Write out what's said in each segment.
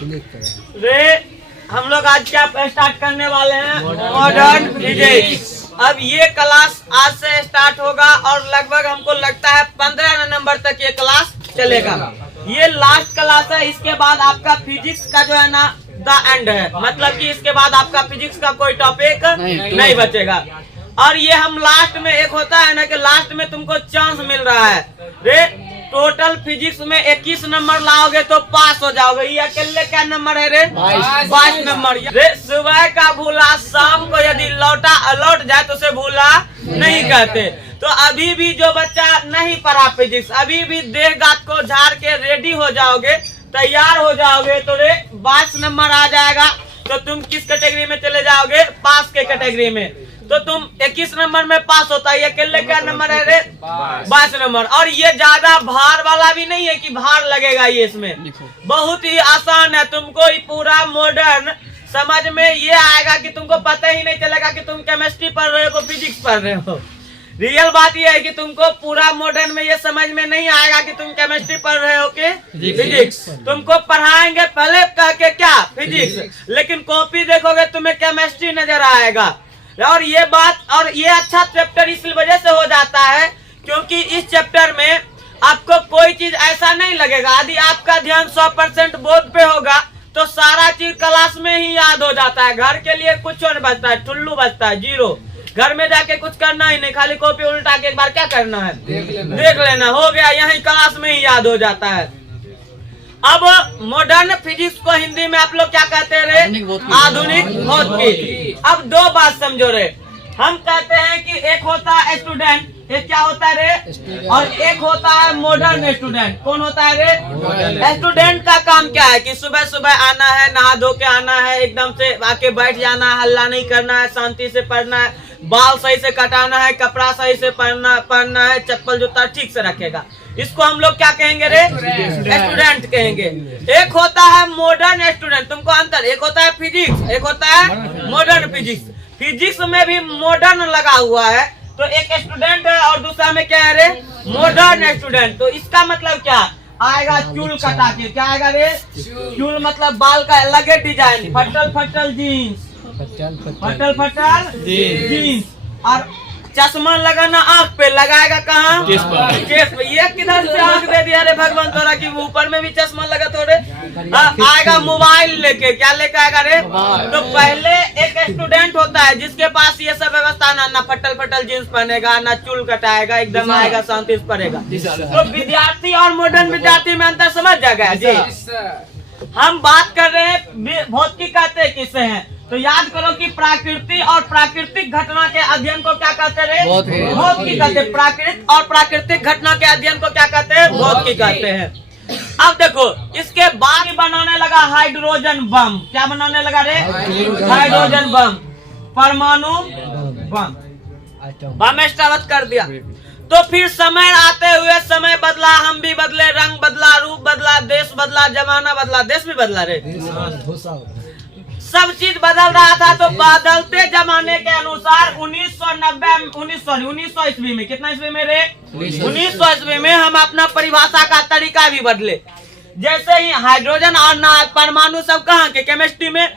रे हम लोग आज क्या स्टार्ट करने वाले हैं, मॉडर्न फिजिक्स। अब ये क्लास आज से स्टार्ट होगा और लगभग हमको लगता है 15 नवंबर तक ये क्लास चलेगा। ये लास्ट क्लास है, इसके बाद आपका फिजिक्स का जो है ना द एंड है, मतलब कि इसके बाद आपका फिजिक्स का कोई टॉपिक नहीं बचेगा। और ये हम लास्ट में एक होता है ना कि लास्ट में तुमको चांस मिल रहा है रे, टोटल फिजिक्स में 21 नंबर लाओगे तो पास हो जाओगे। ये अकेले क्या नंबर है रे? 22 नंबर। रे सुबह का भूला शाम को यदि लौट जाए तो उसे भूला नहीं कहते। तो अभी भी जो बच्चा नहीं पढ़ा फिजिक्स, अभी भी देह गात को झाड़ के रेडी हो जाओगे, तैयार हो जाओगे तो रे 22 नंबर आ जाएगा। तो तुम किस कैटेगरी में चले जाओगे? पास के कैटेगरी में। तो तुम 21 नंबर में पास होता है। ये अकेले क्या नंबर है रे? 22 नंबर। और ये ज्यादा भार वाला भी नहीं है कि भार लगेगा, ये इसमें बहुत ही आसान है। तुमको ये पूरा मॉडर्न समझ में ये आएगा कि तुमको पता ही नहीं चलेगा कि तुम केमिस्ट्री पढ़ रहे हो, फिजिक्स पढ़ रहे हो। रियल बात ये है कि तुमको पूरा मॉडर्न में ये समझ में नहीं आएगा कि तुम केमिस्ट्री पढ़ रहे हो कि फिजिक्स। तुमको पढ़ाएंगे पहले कह के क्या फिजिक्स, लेकिन कॉपी देखोगे तुम्हें केमिस्ट्री नजर आएगा। और ये बात और ये अच्छा चैप्टर इस वजह से हो जाता है क्योंकि इस चैप्टर में आपको कोई चीज ऐसा नहीं लगेगा। यदि आपका ध्यान 100% बोर्ड पे होगा तो सारा चीज क्लास में ही याद हो जाता है। घर के लिए कुछ नहीं बचता है, ठुल्लू बचता है, जीरो। घर में जाके कुछ करना ही नहीं, खाली कॉपी उल्टा के एक बार क्या करना है, देख लेना, हो गया। यही क्लास में ही याद हो जाता है। अब मॉडर्न फिजिक्स को हिंदी में आप लोग क्या कहते हैं रे? आधुनिक भौतिकी। अब दो बात समझो रे, हम कहते हैं कि एक होता है स्टूडेंट, एक क्या होता है रे? और एक होता है मॉडर्न स्टूडेंट। कौन होता है रे? स्टूडेंट का काम क्या है कि सुबह सुबह आना है, नहा धो के आना है, एकदम से आके बैठ जाना है, हल्ला नहीं करना है, शांति से पढ़ना है, बाल सही से कटाना है, कपड़ा सही से पहनना है, चप्पल जूता ठीक से रखेगा। इसको हम लोग क्या कहेंगे रे? स्टूडेंट कहेंगे। एक होता है मॉडर्न स्टूडेंट। तुमको अंतर, एक होता है फिजिक्स, एक होता है मॉडर्न फिजिक्स। फिजिक्स में भी मॉडर्न लगा हुआ है, तो एक स्टूडेंट है और दूसरा में क्या है रे? Modern student. तो इसका मतलब क्या आएगा? चूल कटा के। क्या आएगा रे? चूल मतलब बाल का अलग डिजाइन, फटल जीन्स, फटल जीन्स। और चश्मा लगाना आँख पे, लगाएगा कहाँ? केस पे। ये किधर से आँख दे दिया रे भगवान तोरा की ऊपर में भी चश्मा लगा थोड़े। आएगा मोबाइल लेके। क्या लेके आएगा रे? तो पहले एक स्टूडेंट होता है जिसके पास ये सब व्यवस्था ना फटल जींस पहनेगा, ना चूल कटाएगा, एकदम आएगा शांति से पढ़ेगा। तो विद्यार्थी और मॉडर्न विद्यार्थी में अंतर समझ जाएगा जी। हम बात कर रहे हैं भौतिकी कहते हैं किसे हैं, तो याद करो कि प्राकृतिक और प्राकृतिक घटना के अध्ययन को क्या कहते हैं? भौतिकी कहते हैं। प्राकृतिक और प्राकृतिक घटना के अध्ययन को क्या कहते हैं? भौतिकी कहते हैं। अब देखो इसके बाद बनाने लगा हाइड्रोजन बम। क्या बनाने लगा रे? हाइड्रोजन बम, परमाणु बम, बम स्टार्ट कर दिया। तो फिर समय आते हुए समय बदला, हम भी बदले, रंग बदला, रूप बदला, देश बदला, जमाना बदला। देश भी बदला रे, सब चीज बदल रहा था। तो बदलते जमाने के अनुसार 1900 ईस्वी में, कितना ईस्वी में रे? 1900 ईस्वी में हम अपना परिभाषा का तरीका भी बदले। जैसे ही हाइड्रोजन और ना परमाणु सब कहाँ के? केमिस्ट्री में।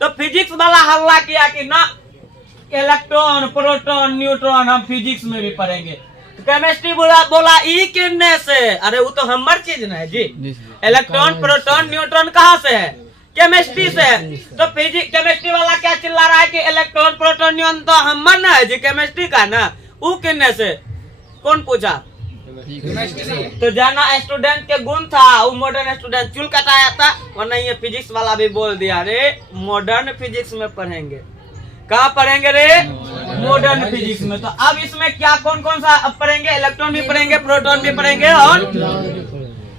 तो फिजिक्स वाला हल्ला किया कि ना इलेक्ट्रॉन, प्रोटॉन, न्यूट्रॉन हम फिजिक्स में भी पढ़ेंगे। तो केमिस्ट्री बोला ई कितने से? अरे वो तो हमार चीज ना है जी। इलेक्ट्रॉन, प्रोटॉन, न्यूट्रॉन कहाँ से है? केमिस्ट्री से है। तो फिजिक्स केमिस्ट्री वाला क्या चिल्ला रहा है कि इलेक्ट्रॉन, प्रोटॉन, न्यूट्रॉन तो हमर ना है जी, केमिस्ट्री का ना। वो कितने से? कौन पूछा? तो जाना स्टूडेंट के गुण था, वो मॉडर्न स्टूडेंट चूल कटाया था। वरना ये फिजिक्स वाला भी बोल दिया रे मॉडर्न फिजिक्स में पढ़ेंगे। कहाँ पढ़ेंगे रे? मॉडर्न फिजिक्स में। तो अब इसमें क्या कौन कौन सा अब पढ़ेंगे? इलेक्ट्रॉन भी पढ़ेंगे, प्रोटॉन भी पढ़ेंगे और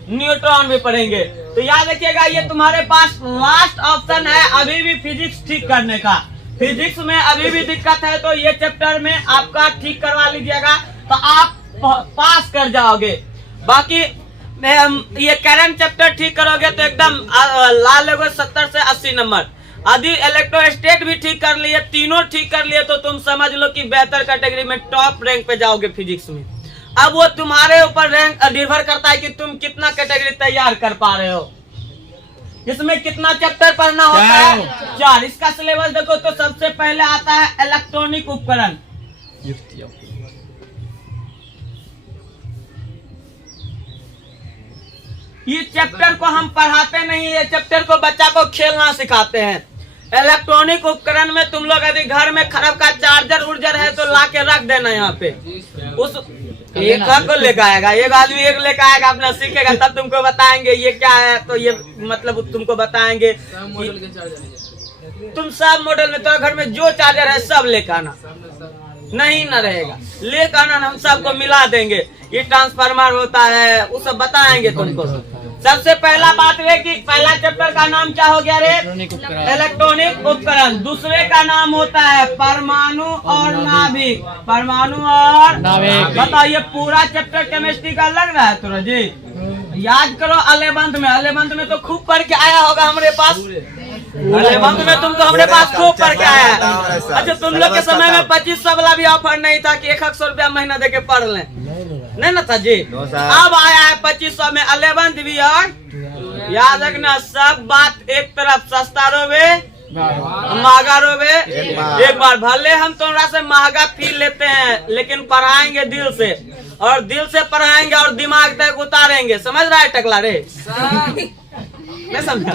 न्यूट्रॉन भी पढ़ेंगे। तो याद रखिएगा ये तुम्हारे पास लास्ट ऑप्शन है अभी भी फिजिक्स ठीक करने का। फिजिक्स में अभी भी दिक्कत है तो ये चैप्टर में आपका ठीक करवा लीजिएगा, तो आप पास कर जाओगे। बाकी ये करंट चैप्टर ठीक करोगे तो एकदम ला लोगे 70 से 80 नंबर। यदि इलेक्ट्रोस्टेट भी ठीक कर लिए, तीनों ठीक कर लिए, तो तुम समझ लो कि बेहतर कैटेगरी में टॉप रैंक पे जाओगे फिजिक्स में। अब वो तुम्हारे ऊपर रैंक निर्भर करता है कि तुम कितना कैटेगरी तैयार कर पा रहे हो। इसमें कितना चैप्टर पढ़ना होता है? 4। इसका सिलेबस देखो तो सबसे पहले आता है इलेक्ट्रॉनिक उपकरण। ये चैप्टर को हम पढ़ाते नहीं, ये चैप्टर को बच्चा को खेलना सिखाते हैं। इलेक्ट्रॉनिक उपकरण में तुम लोग यदि घर में खराब का चार्जर उर्जर है तो ला के रख देना यहाँ पे। उस एक को लेकर आएगा, एक आदमी एक लेकर आएगा, अपना सीखेगा तब तुमको बताएंगे ये क्या है, तो ये मतलब तुमको बताएंगे। तुम सब मॉडल में तो घर में जो चार्जर है सब लेकर आना, नहीं न रहेगा लेकर आना, हम सबको मिला देंगे। ये ट्रांसफार्मर होता है वो सब बताएंगे तुमको। सबसे पहला बात है कि पहला चैप्टर का नाम क्या हो गया रे? इलेक्ट्रॉनिक उपकरण। दूसरे का नाम होता है परमाणु और नाभिक। परमाणु और नाभिक। बताओ ये पूरा चैप्टर केमिस्ट्री का लग रहा है तुरा जी? याद करो अलेबंध में तो खूब पढ़ के आया होगा हमारे पास। अलेबंध में तुम तो हमारे पास खूब पढ़ के आया। अच्छा तुम लोग के समय में 2500 वाला भी ऑफर नहीं था कि 100 रुपया महीना दे के पढ़ लें, नहीं ना था जी? अब आया है 2500 में अलेबंध भी। और याद रखना सब बात एक तरफ, सस्ता रोवे महंगा रोवे एक बार। भले हम तुमरा से महंगा फील लेते हैं लेकिन पढ़ाएंगे दिल से, और दिल से पढ़ाएंगे और दिमाग तक उतारेंगे। समझ रहा है टकला रे? नहीं समझा?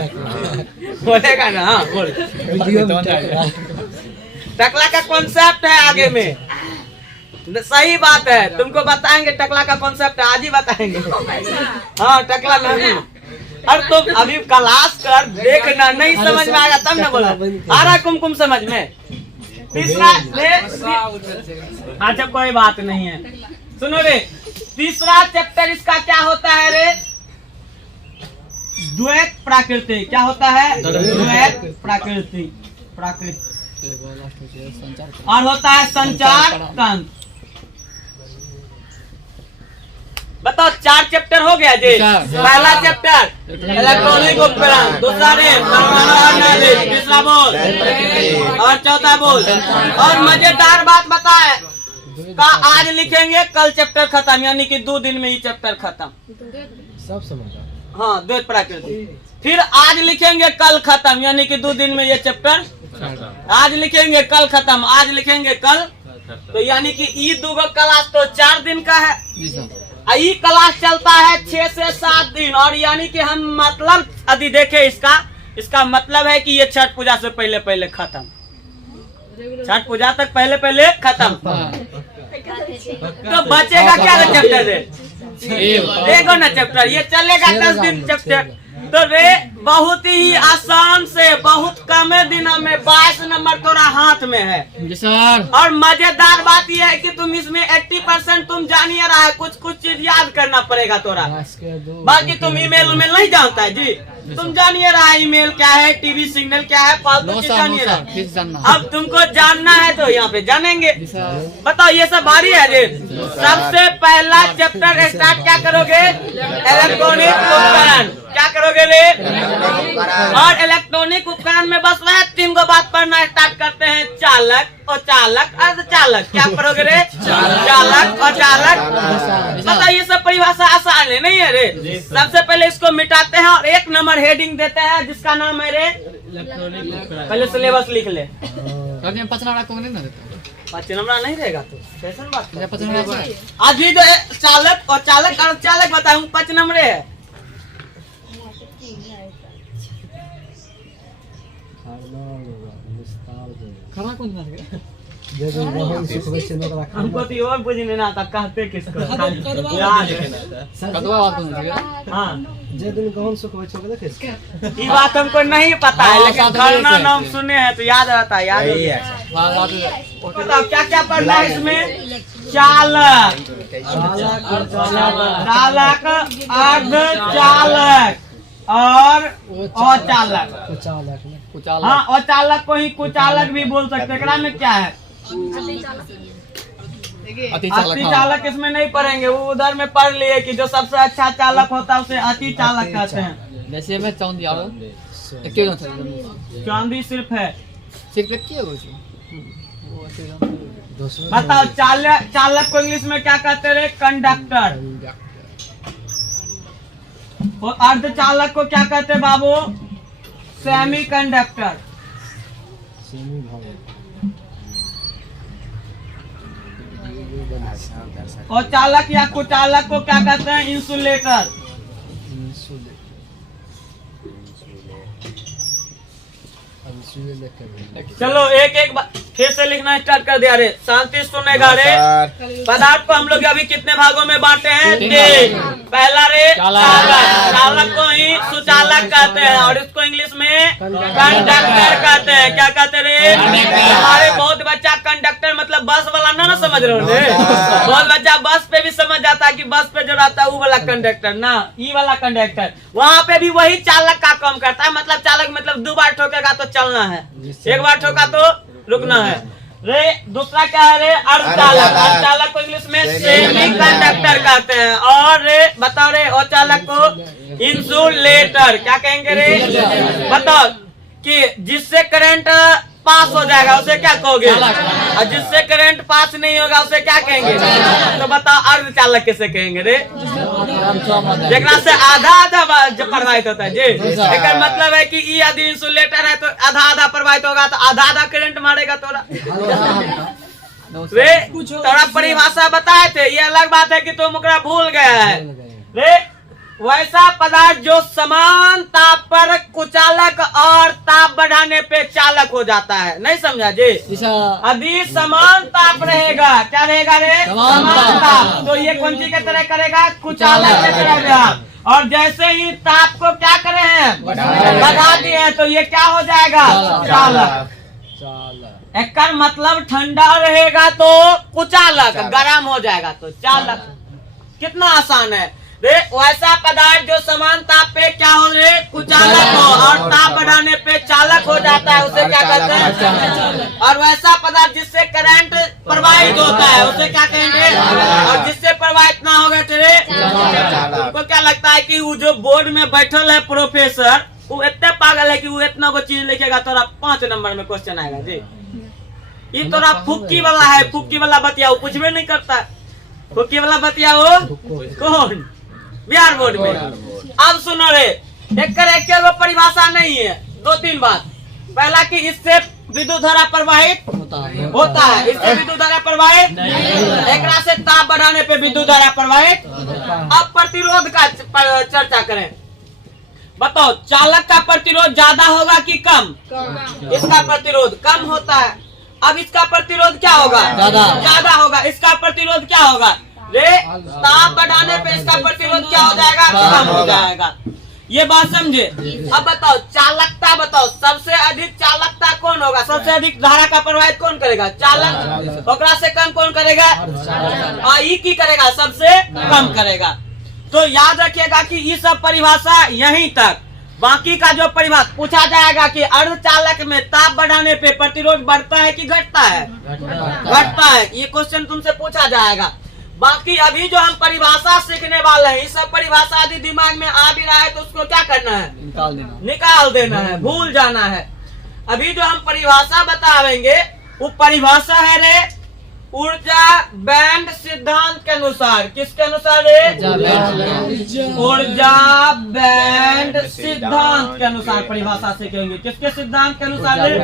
बोलेगा ना? हाँ बोल। टकला का कॉन्सेप्ट है आगे में, सही बात है, तुमको बताएंगे टकला का कॉन्सेप्ट, आज ही बताएंगे। हाँ टकला नहीं, और तुम अभी क्लास कर देखना, नहीं समझ में आएगा तब ना बोला। आ रहा कुमकुम समझ में? तीसरा अच्छा कोई बात नहीं है, सुनो रे। तीसरा चैप्टर इसका क्या होता है रे? द्वैत प्रकृति। क्या होता है? द्वैत प्रकृति। और होता है संचार तंत्र। बताओ 4 चैप्टर हो गया जी। पहला चैप्टर इलेक्ट्रॉनिक उपकरण, दूसरा रे परमाणु और नाभिक, तीसरा बोल और चौथा बोल। और मजेदार बात बताए का आज लिखेंगे कल चैप्टर खत्म, यानी कि 2 दिन में ही चैप्टर खत्म। सब समझा? हाँ द्वैत प्रकृति। फिर आज लिखेंगे कल खत्म, यानी कि 2 दिन में ये चैप्टर। आज लिखेंगे कल खत्म, आज लिखेंगे कल, तो यानी कि ये 2 क्लास तो 4 दिन का है। ये क्लास चलता है 6 से 7 दिन। और यानी कि हम मतलब यदि देखे इसका मतलब है कि ये छठ पूजा से पहले पहले खत्म, छठ पूजा तक पहले पहले खत्म। तो बचेगा क्या चैप्टर है? देखो ना चैप्टर ये चलेगा 10 दिन चैप्टर। तो रे बहुत ही आसान से बहुत कम दिनों में 22 नंबर तोरा हाथ में है सर। और मजेदार बात यह है कि तुम इसमें 80% तुम जान ही रहा है, कुछ चीज याद करना पड़ेगा तोरा। बाकी तुम ईमेल नहीं जानता है जी, तुम जानिए रहा है ईमेल क्या है, टीवी सिग्नल क्या है, फालतू चीज जानिए रहा। अब तुमको जानना है तो यहाँ पे जानेंगे। बताओ ये सब भारी है जी। सबसे पहला चैप्टर स्टार्ट क्या करोगे? इलेक्ट्रॉनिक उपकरण। क्या करोगे रे? और इलेक्ट्रॉनिक उपकरण में बस वह 3 बात पढ़ना स्टार्ट करते हैं, चालक और चालक अर्धचालक। क्या पढ़ोगे रे? चालक और चालक। पता ये सब परिभाषा आसान है नहीं है रे? सबसे पहले इसको मिटाते हैं और 1 नंबर हेडिंग देते हैं जिसका नाम है रे पहले सिलेबस लिख ले। 5 नंबर नहीं रहेगा तो कैसन बात? अभी जो चालक और चालक अर्धचालक बताऊं 5 नंबर है। हमको तो और बुझ नहीं आता कहते किसको। ये बात हमको नहीं पता है लेकिन घरना नाम सुने हैं तो याद रहता है। याद बताओ क्या क्या पढ़ना है इसमें? चालक, चालक, अर्धचालक और अचालक। हाँ अचालक को ही कुचालक भी बोल सकते हैं। एकरा में क्या है? अति चालक इसमें नहीं पढ़ेंगे, वो उधर में पढ़ लिए कि जो सबसे अच्छा चालक होता है उसे अति चालक कहते हैं। जैसे मैं चांदी सिर्फ है। बताओ चालक को इंग्लिश में क्या कहते हैं? कंडक्टर। और अर्धचालक को क्या कहते हैं बाबू? Semi conductor. सेमी भाव और चालक या कुचालक को क्या कहते हैं? इंसुलेटर। चलो एक एक फिर से लिखना स्टार्ट कर दिया रे। शांति सुनेगा रे। पदार्थ को हम लोग अभी कितने भागों में बांटे हैं? 3। पहला रे चालक। चालक को ही सुचालक कहते हैं और इसको इंग्लिश में कंडक्टर कहते हैं। क्या कहते रे? हमारे बहुत बच्चा कंडक्टर मतलब बस वाला ना समझ रहे हो रे। बहुत बच्चा बस पे भी समझ जाता है कि बस पे जो रहता है वो वाला कंडक्टर ना, ई वाला कंडक्टर। वहाँ पे भी वही चालक का काम करता है। मतलब चालक मतलब 2 बार ठोकेगा तो चलना है, 1 बार ठोका तो रुकना है रे। दूसरा क्या है रे? अर्धचालक। अर्धचालक को इंग्लिश में सेमी कंडक्टर कहते हैं। और रे बताओ रे और चालक को इंसुलेटर क्या कहेंगे रे? बताओ कि जिससे करंट पास हो जाएगा उसे क्या कहोगे? और जिससे करंट पास नहीं होगा उसे क्या कहेंगे? तो बताओ अर्धचालक किसे कहेंगे रे? जेकरा से आधा आधा प्रवाहित होता है जी। एक मतलब है कि ई यदि इंसुलेटर है तो आधा आधा प्रवाहित होगा तो आधा आधा करंट मारेगा तोरा। रे तोरा परिभाषा बताए थे, ये अलग बात है कि तुम ओकरा भूल गया है रे। वैसा पदार्थ जो समान ताप पर कुचालक और ताप बढ़ाने पे चालक हो जाता है। नहीं समझा जी? यदि समान ताप रहेगा, क्या रहेगा रे? समान ताप। तो ये कौन सी के तरह करेगा? कुचालक के तरह व्यवहार। और जैसे ही ताप को क्या करे हैं? बढ़ा दिए हैं तो ये क्या हो जाएगा? चालक। एक मतलब ठंडा रहेगा तो कुचालक, गर्म हो जाएगा तो चालक। कितना आसान है रे। वैसा पदार्थ जो समान ताप पे क्या हो रे? कुचालक हो और ताप बढ़ाने पे चालक हो जाता है उसे क्या कहते हैं? और वैसा पदार्थ जिससे करंट प्रवाहित होता है उसे क्या कहेंगे? और जिससे प्रवाहित ना होगा तेरे उनको क्या लगता है कि वो जो बोर्ड में बैठल है प्रोफेसर वो इतने पागल है कि वो इतना को चीज लिखेगा तोरा 5 नंबर में क्वेश्चन आएगा जी। ये तोरा फुक्की वाला है, फुक्की वाला बतिया वो कुछ भी नहीं करता। फुक्की वाला बतिया वो कौन? बिहार बोर्ड में। अब सुनो रे, एक परिभाषा नहीं है, 2-3 बात। पहला कि इससे विद्युत धारा प्रवाहित होता है, इससे विद्युत धारा प्रवाहित एक से ताप बढ़ाने पे विद्युत धारा प्रवाहित। अब प्रतिरोध का चर्चा करें। बताओ चालक का प्रतिरोध ज्यादा होगा कि कम? इसका प्रतिरोध कम होता है। अब इसका प्रतिरोध क्या होगा? ज्यादा होगा। इसका प्रतिरोध क्या होगा रे? ताप बढ़ाने पे इसका प्रतिरोध क्या हो जाएगा? कम हो जाएगा। ये बात समझे? अब बताओ चालकता, बताओ सबसे अधिक चालकता कौन होगा? सबसे अधिक धारा का प्रवाहित कौन करेगा? चालक। ओकरा से कम कौन करेगा? ई की करेगा? सबसे कम करेगा। तो याद रखिएगा कि ये सब परिभाषा यहीं तक। बाकी का जो परिभाषा पूछा जाएगा कि अर्धचालक में ताप बढ़ाने पे प्रतिरोध बढ़ता है कि घटता है? घटता है। ये क्वेश्चन तुमसे पूछा जाएगा। बाकी अभी जो हम परिभाषा सीखने वाले हैं, ये सब परिभाषा यदि दिमाग में आ भी रहा है तो उसको क्या करना है? निकाल देना है, भूल जाना है। अभी जो हम परिभाषा बतावेंगे वो परिभाषा है रे ऊर्जा बैंड सिद्धांत के अनुसार। किसके अनुसार रे? ऊर्जा बैंड सिद्धांत के अनुसार परिभाषा सीखेंगे। किसके सिद्धांत के अनुसार रे?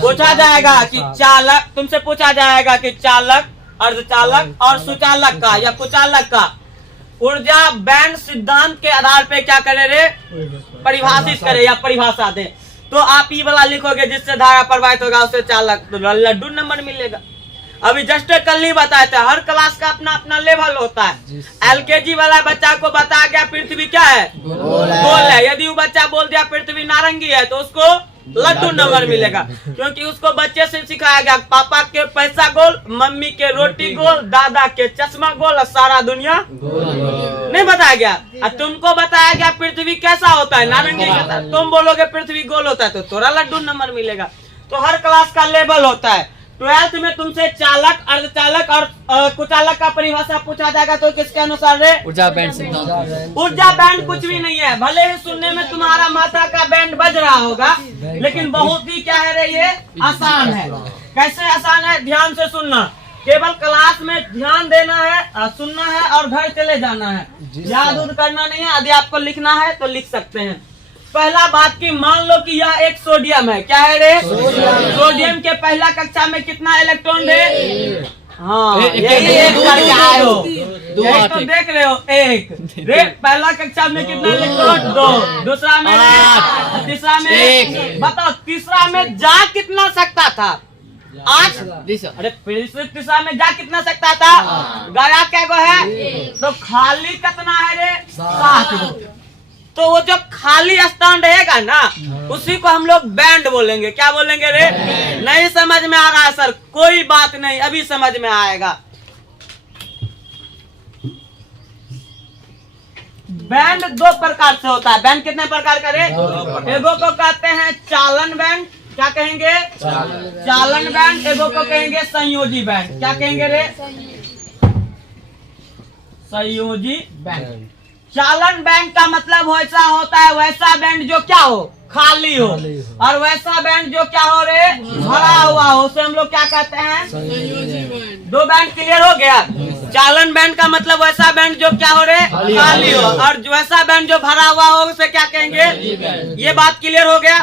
पूछा जाएगा कि चालक, तुमसे पूछा जाएगा कि चालक, अर्धचालक और सुचालक का या कुचालक का ऊर्जा बैंड सिद्धांत के आधार पे क्या करे रे? परिभाषित करे या परिभाषा दे। तो आप ये वाला लिखोगे जिससे धारा प्रवाहित होगा उसे चालक, तो लड्डू नंबर मिलेगा। अभी जस्ट कल ही बताया था, हर क्लास का अपना अपना लेवल होता है। एलकेजी वाला बच्चा को बता गया पृथ्वी क्या है? गोल है। यदि वो बच्चा बोल दिया पृथ्वी नारंगी है तो उसको लड्डू नंबर मिलेगा, क्योंकि उसको बच्चे से सिखाया गया पापा के पैसा गोल, मम्मी के रोटी गोल, दादा के चश्मा गोल और सारा दुनिया नहीं बताया गया। और तुमको बताया गया पृथ्वी कैसा होता है? नारंगी होता है। तुम बोलोगे पृथ्वी गोल होता है तो थोड़ा लड्डू नंबर मिलेगा। तो हर क्लास का लेवल होता है। 12th में तुमसे चालक, अर्धचालक और कुचालक का परिभाषा पूछा जाएगा तो किसके अनुसार रे? ऊर्जा बैंड सिद्धांत। ऊर्जा बैंड कुछ भी नहीं है, भले ही सुनने में तुम्हारा माथा का बैंड बज रहा होगा, लेकिन बहुत ही क्या है रे? ये आसान है। कैसे आसान है? ध्यान से सुनना। केवल क्लास में ध्यान देना है, सुनना है और घर चले जाना है। याद उद करना नहीं है। यदि आपको लिखना है तो लिख सकते हैं। पहला बात की मान लो कि यह एक सोडियम है। क्या है रे? सोडियम के पहला कक्षा में कितना इलेक्ट्रॉन रे? हाँ, यही एक करके आए हो, यही तो देख रहे हो, एक रे। पहला कक्षा में कितना इलेक्ट्रॉन? 2। दूसरा में रे? तीसरा में एक। बताओ तीसरा में जा कितना सकता था? 8। अरे तीसरा में जा कितना सकता था? गया क्या गो है? तो खाली कितना है रे? 7। तो वो जो खाली स्थान रहेगा ना, उसी को हम लोग बैंड बोलेंगे। क्या बोलेंगे रे? नहीं समझ में आ रहा है सर? कोई बात नहीं, अभी समझ में आएगा। बैंड 2 प्रकार से होता है। बैंड कितने प्रकार का रे? एगो को कहते हैं चालन बैंड। क्या कहेंगे? चालन बैंड। एगो को कहेंगे संयोजी बैंड। क्या कहेंगे रे? संयोजी बैंड। चालन बैंड का मतलब वैसा होता है, वैसा बैंड जो क्या हो? खाली हो। और वैसा बैंड जो क्या हो रे? भरा हुआ हो। उसे हम लोग क्या कहते हैं? 2 बैंड क्लियर हो गया। चालन बैंड का मतलब वैसा बैंड जो क्या हो रे? खाली हो। और वैसा बैंड जो भरा हुआ हो उसे क्या कहेंगे? ये बात क्लियर हो गया।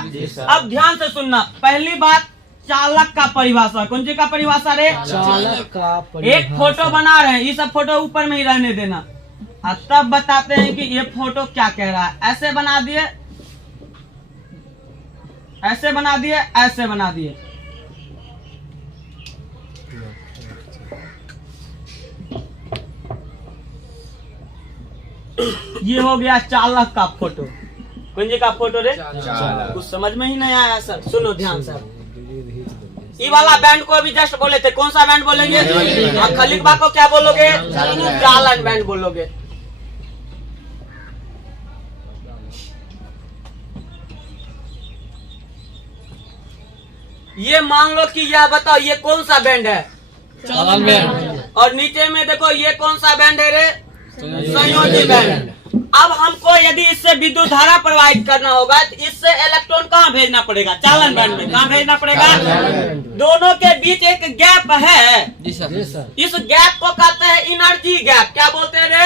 अब ध्यान से सुनना। पहली बात, चालक का परिभाषा। कौन सी का परिभाषा रे? चालक का। एक फोटो बना रहे हैं, ये सब फोटो ऊपर में ही रहने देना। अब तब बताते हैं कि ये फोटो क्या कह रहा है। ऐसे बना दिए, ऐसे बना दिए, ऐसे बना दिए। ये हो गया चालक का फोटो। कौन जी का फोटो रे? कुछ समझ में ही नहीं आया सर। सुनो ध्यान से। ये वाला बैंड को अभी जस्ट बोले थे, कौन सा बैंड बोलेंगे? खलीफा को क्या बोलोगे? चालन बैंड बोलोगे। ये मान लो कि यह बताओ ये कौन सा बैंड है? चालन बैंड। और नीचे में देखो ये कौन सा बैंड है रे? संयोजी बैंड। अब हमको यदि इससे विद्युत धारा प्रवाहित करना होगा तो इससे इलेक्ट्रॉन कहाँ भेजना पड़ेगा? चालन बैंड में। कहाँ भेजना पड़ेगा? दोनों के बीच एक गैप है। इस गैप को कहते हैं एनर्जी गैप। क्या बोलते हैं रे?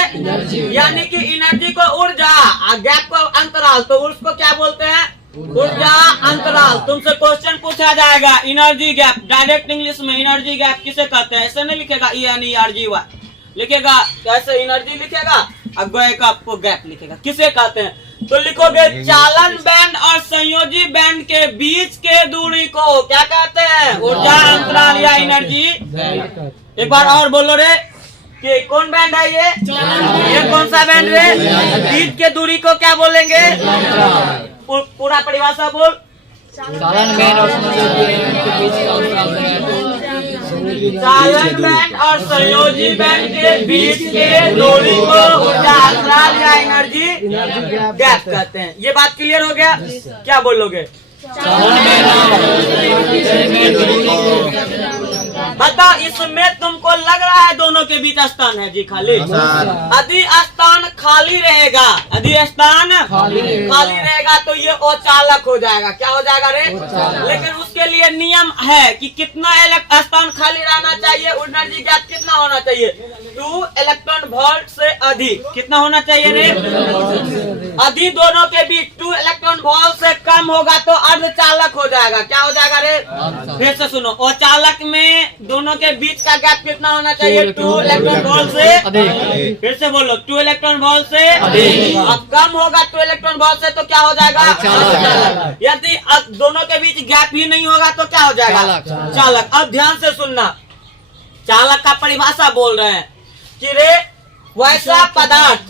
यानी कि एनर्जी को ऊर्जा, गैप को अंतराल, तो उसको क्या बोलते हैं? ऊर्जा अंतराल। तुमसे क्वेश्चन पूछा जाएगा एनर्जी गैप, डायरेक्ट इंग्लिश में एनर्जी गैप किसे कहते हैं? ऐसे नहीं लिखेगा ENERGY लिखेगा, ऐसे एनर्जी लिखेगा और आपको गैप लिखेगा। किसे कहते हैं? तो लिखोगे चालन बैंड और संयोजी बैंड के बीच के दूरी को क्या कहते हैं? ऊर्जा अंतराल या एनर्जी। एक बार और बोलो रे कि कौन बैंड है ये कौन सा बैंड रे? बीच के दूरी को क्या बोलेंगे? पूरा परिभाषा बोल। चालन बैंड और चालन बैंड और संयोजी बैंड के बीच के दूरी को ऊर्जा अंतराल या एनर्जी गैप कहते हैं। ये बात क्लियर हो गया? क्या बोलोगे? बता, इसमें तुमको लग रहा है दोनों के बीच स्थान है जी खाली? यदि स्थान खाली रहेगा, यदि स्थान खाली रहेगा तो ये अचालक हो जाएगा। क्या हो जाएगा रे? लेकिन उसके लिए नियम है कि कितना स्थान खाली रहना चाहिए, एनर्जी गैप कितना होना चाहिए? 2 इलेक्ट्रॉन वोल्ट से अधिक। कितना होना चाहिए रे? यदि दोनों के बीच 2 इलेक्ट्रॉन वोल्ट से कम होगा तो अर्धचालक हो जाएगा। क्या हो जाएगा रे? फिर से सुनो, अचालक में दोनों के बीच का गैप कितना होना चाहिए? 2 इलेक्ट्रॉन वोल्ट से अधिक। फिर से बोलो, 2 इलेक्ट्रॉन वोल्ट से अधिक। अब कम होगा 2 इलेक्ट्रॉन वोल्ट से तो क्या हो जाएगा? यदि दोनों के बीच गैप ही नहीं होगा तो क्या हो जाएगा? चालक। अब ध्यान से सुनना, चालक का परिभाषा बोल रहे हैं कि रे वैसा पदार्थ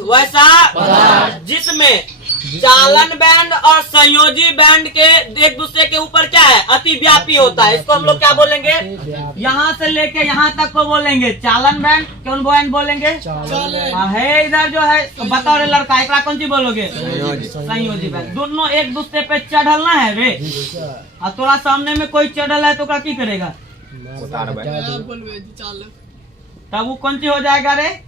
जिसमें चालन बैंड और संयोजी बैंड के एक दूसरे के ऊपर क्या है? अतिव्यापी होता है। इसको हम लोग क्या बोलेंगे? यहाँ से लेके यहाँ तक को बोलेंगे चालन बैंड। कौन बैंड बोलेंगे? है इधर जो है। तो बताओ रे लड़का, एक कौन सी बोलोगे? संयोजी बैंड। दोनों एक दूसरे पे चढ़ना है रे। और थोड़ा सामने में कोई चढ़ल है तो क्या करेगा? तब वो कौन सी हो जाएगा रे?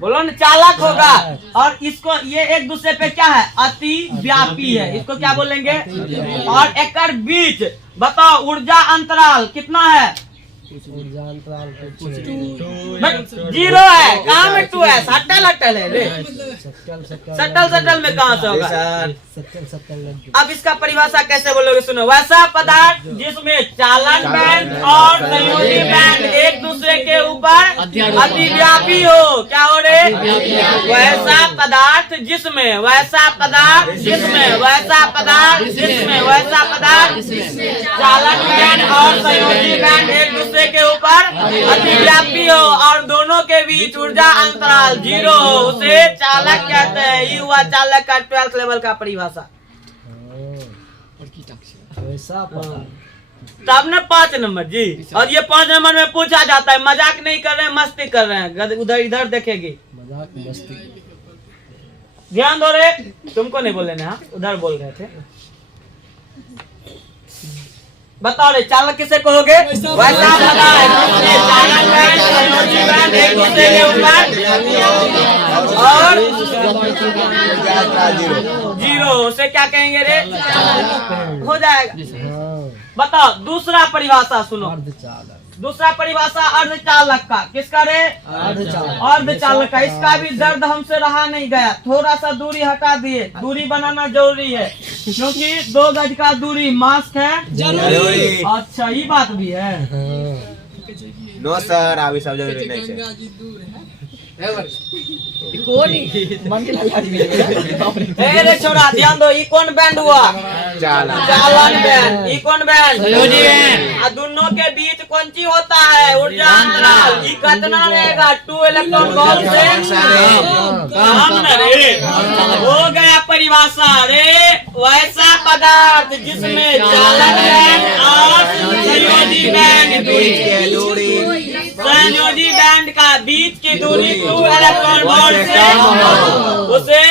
बोलो न, चालक होगा। और इसको ये एक दूसरे पे क्या है? अति व्यापी है। इसको क्या बोलेंगे? और एक बीच बताओ ऊर्जा अंतराल कितना है? जीरो है, कहाँ में टू है? सट्टल हट्टल है रे, सट्टल सट्टल में कहाँ से होगा? अब इसका परिभाषा कैसे बोलोगे सुनो। वैसा पदार्थ जिसमें चालन बैंड और संयोजी बैंड एक दूसरे के ऊपर अतिव्यापी हो। क्या हो रे? वैसा पदार्थ जिसमें, वैसा पदार्थ जिसमें, वैसा पदार्थ जिसमें, वैसा पदार्थ चालन बैंड और संयोजी बैंड एक दूसरे के ऊपर अतिव्यापी हो और दोनों के बीच ऊर्जा अंतराल जीरो हो, उसे चालक कहते हैं। ये हुआ चालक का 12th लेवल का परिभाषा। तब ने 5 नंबर जी, और ये 5 नंबर में पूछा जाता है। मजाक नहीं कर रहे हैं, मस्ती कर रहे हैं। उधर इधर देखेगी, मजाक मस्ती। ध्यान दो रे, तुमको नहीं बोले ना, उधर बोल रहे थे। बताओ रे, चालक किसे कहोगे? वैसा पदार्थ चालक बैंड संयोजी बैंड एक दूसरे के ऊपर और जीरो, उसे क्या कहेंगे रे? हो जाएगा। बताओ दूसरा परिभाषा सुनो। दूसरा परिभाषा अर्धचालक का। किसका रे? अर्धचालक का। इसका भी दर्द हमसे रहा नहीं गया, थोड़ा सा दूरी हटा दिए। दूरी बनाना जरूरी है क्योंकि 2 गज का दूरी मास्क है जरूरी। अच्छा, ये बात भी है। नो सर, अभी सब जरूरी नहीं है। रे छोड़ा, ध्यान दो। ये कौन बैंड हुआ? चालन बैंड। ये कौन बैंड? संयोजी बैंड। दोनों के बीच कौन सी होता है? ऊर्जा अंतराल। ये कितना रहेगा? 2 इलेक्ट्रॉन वोल्ट से कम न रे। हो गया परिभाषा रे। वैसा पदार्थ जिसमें चालन बैंड और संयोजी बैंड, संयोजी बैंड का बीच की दूरी 2 इलेक्ट्रॉन वोल्ट से उसे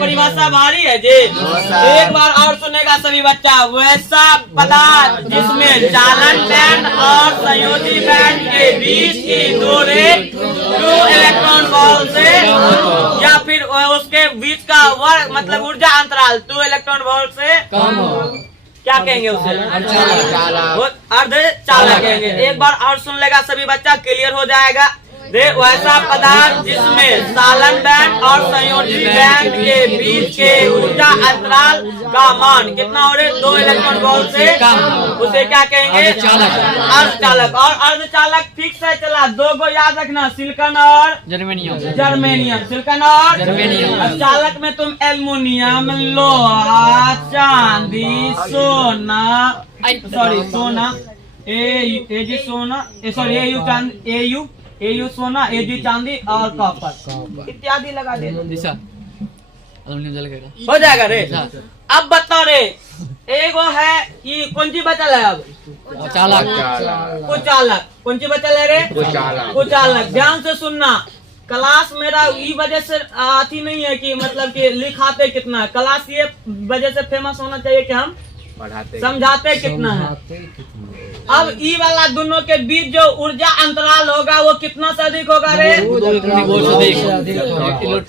परिभाषा भारी है जी। एक बार और सुनेगा सभी बच्चा। वैसा पदार्थ जिसमें चालन बैंड और संयोजी बैंड के बीच की दूरी 2 इलेक्ट्रॉन वोल्ट से या फिर उसके बीच का वर्ग मतलब ऊर्जा अंतराल 2 इलेक्ट्रॉन वोल्ट से कम हो, क्या कहेंगे उसे? अर्धचालक कहेंगे। एक बार और सुन लेगा सभी बच्चा, क्लियर हो जाएगा। वैसा पदार्थ जिसमें चालन बैंड और संयोजी बैंड के बीच के ऊर्जा अंतराल का मान कितना हो रहे? 2 इलेक्ट्रॉन वोल्ट से कम, उसे क्या कहेंगे? अर्धचालक। और अर्धचालक फिक्स है, चला 2 को याद रखना, सिलिकॉन और जर्मेनियम। सिलिकॉन और जर्मेनियम। चालक में तुम एल्युमिनियम, लोहा, चांदी, सोना, सॉरी सोना, ए सोना, सॉरी एयू सोना, एजी चांदी और कॉपर इत्यादि लगा दे। हो जाएगा रे। अब बताओ रे, एगो है ये कौन सी बचल है? अब कुचालक। कौन सी बचल है रे? कुचालक। ध्यान से सुनना। क्लास मेरा ये वजह से आती नहीं है कि मतलब कि लिखाते कितना है। क्लास ये वजह से फेमस होना चाहिए कि हम समझाते कितना है। अब ई वाला दोनों के बीच जो ऊर्जा अंतराल होगा वो कितना से अधिक होगा रे?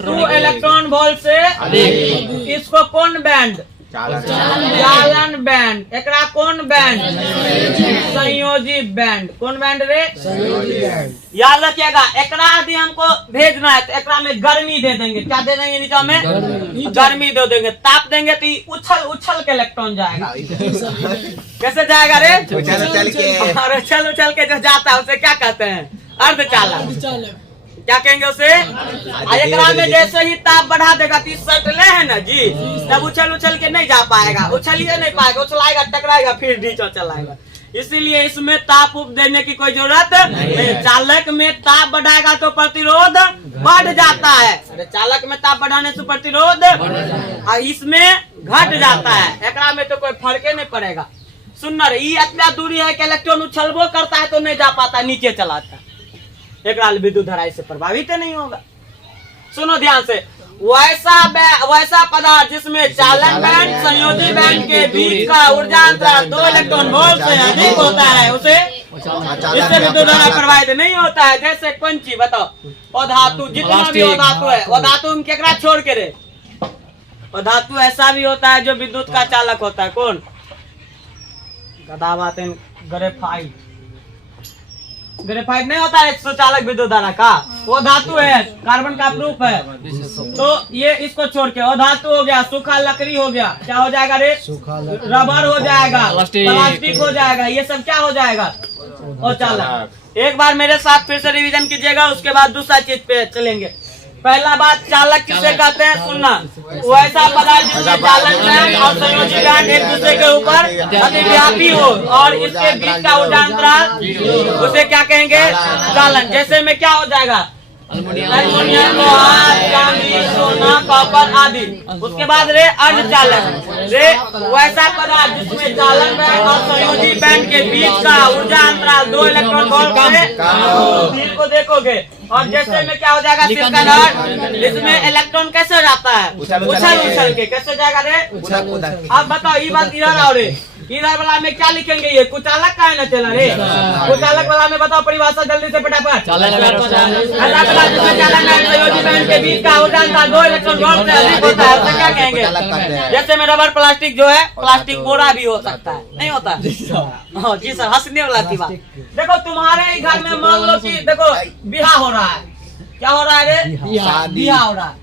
2 इलेक्ट्रॉन वोल्ट से अधिक। इसको कौन बैंड? चालन बैंड। एकरा कौन बैंड? संयोजी बैंड। कौन बैंड रे? याद रखिएगा। एकरा यदि हमको भेजना है तो एकरा में गर्मी दे देंगे। क्या दे देंगे? नीचे में गर्मी दे देंगे, ताप देंगे तो उछल उछल के इलेक्ट्रॉन जाएगा। कैसे जाएगा रे? उछल उछल के जो जाता है उसे क्या कहते हैं? अर्धचालक। क्या कहेंगे उसे? एकरा में जैसे ही ताप बढ़ा देगा तो सटले है ना जी, तब उछल उछल के नहीं जा पाएगा, उछलिए नहीं पाएगा, उछलाएगा, टकराएगा, फिर नीचे चलाएगा। इसीलिए इसमें ताप उप देने की कोई जरूरत नहीं। चालक में ताप बढ़ाएगा तो प्रतिरोध बढ़ जाता है। अरे चालक में ताप बढ़ाने से प्रतिरोध और इसमें घट जाता है। एकरा में तो कोई फर्क नहीं पड़ेगा। सुनना रे, ये इतना दूरी है कि इलेक्ट्रॉन उछलबो करता है तो नहीं जा पाता, नीचे चलाता है। एक विद्युत धारा से प्रभावित नहीं होगा। सुनो ध्यान से। वैसा पदार्थ जिसमें चालन बैंड संयोजी बैंड के बीच का ऊर्जा अंतराल 2 इलेक्ट्रॉन वोल्ट से अधिक होता है उसे इससे विद्युत धारा प्रभावित नहीं होता है। जैसे कौन चीज बताओ? अधातु। जितना भी अधातु है, अधातु हम केकरा छोड़ के रे? अधातु ऐसा भी होता है जो विद्युत का चालक होता है। कौन? ग्रेफाइट। ग्रेफाइट नहीं होता है सुचालक विद्युत धारा का, वो धातु है, कार्बन का प्रूफ है। तो ये इसको छोड़ के वो धातु हो गया, सूखा लकड़ी हो गया, क्या हो जाएगा रे? रबर हो जाएगा, प्लास्टिक हो जाएगा, ये सब क्या हो जाएगा? और चालक। एक बार मेरे साथ फिर से रिवीजन कीजिएगा, उसके बाद दूसरा चीज पे चलेंगे। पहला बात, चालक किसे कहते हैं? सुनना, वैसा पदार्थ जिसमें चालन बैंड और संयोजी बैंड एक दूसरे के ऊपर अतिव्यापी हो और इसके बीच का ऊर्जा अंतराल, उसे क्या कहेंगे? चालन। जैसे में क्या हो जाएगा? एल्युमिनियम, लोहा, चांदी, सोना, कॉपर आदि। उसके बाद रे अर्धचालक, रे वैसा पदार्थ जिसमें चालन बैंड और संयोजी बैंड के बीच का ऊर्जा अंतराल 2 इलेक्ट्रॉन वोल्ट से तीन को देखोगे। और जैसे में क्या हो जाएगा? सिलिकॉन, इसमें इलेक्ट्रॉन कैसे जाता है? उछल के कैसे जाएगा रे? अब बताओ, ये बात इधर आओ रे, इधर वाला में क्या लिखेंगे? ये कुचालक का है ना चला रे? कुचालक वाला में बताओ परिभाषा जल्दी से फटाफट। संयोजी बैंड के बीच का ऊर्जा अंतराल 2 इलेक्ट्रॉन वोल्ट से अधिक होता है, उसे क्या कहेंगे? जैसे में रबर प्लास्टिक जो है, प्लास्टिक बोरा भी हो सकता है, नहीं होता? जी सर, हंसने वाला थी बात। देखो तुम्हारे घर में मान लो कि देखो बिहा हो रहा है, क्या हो रहा है रे? बिहा हो रहा है।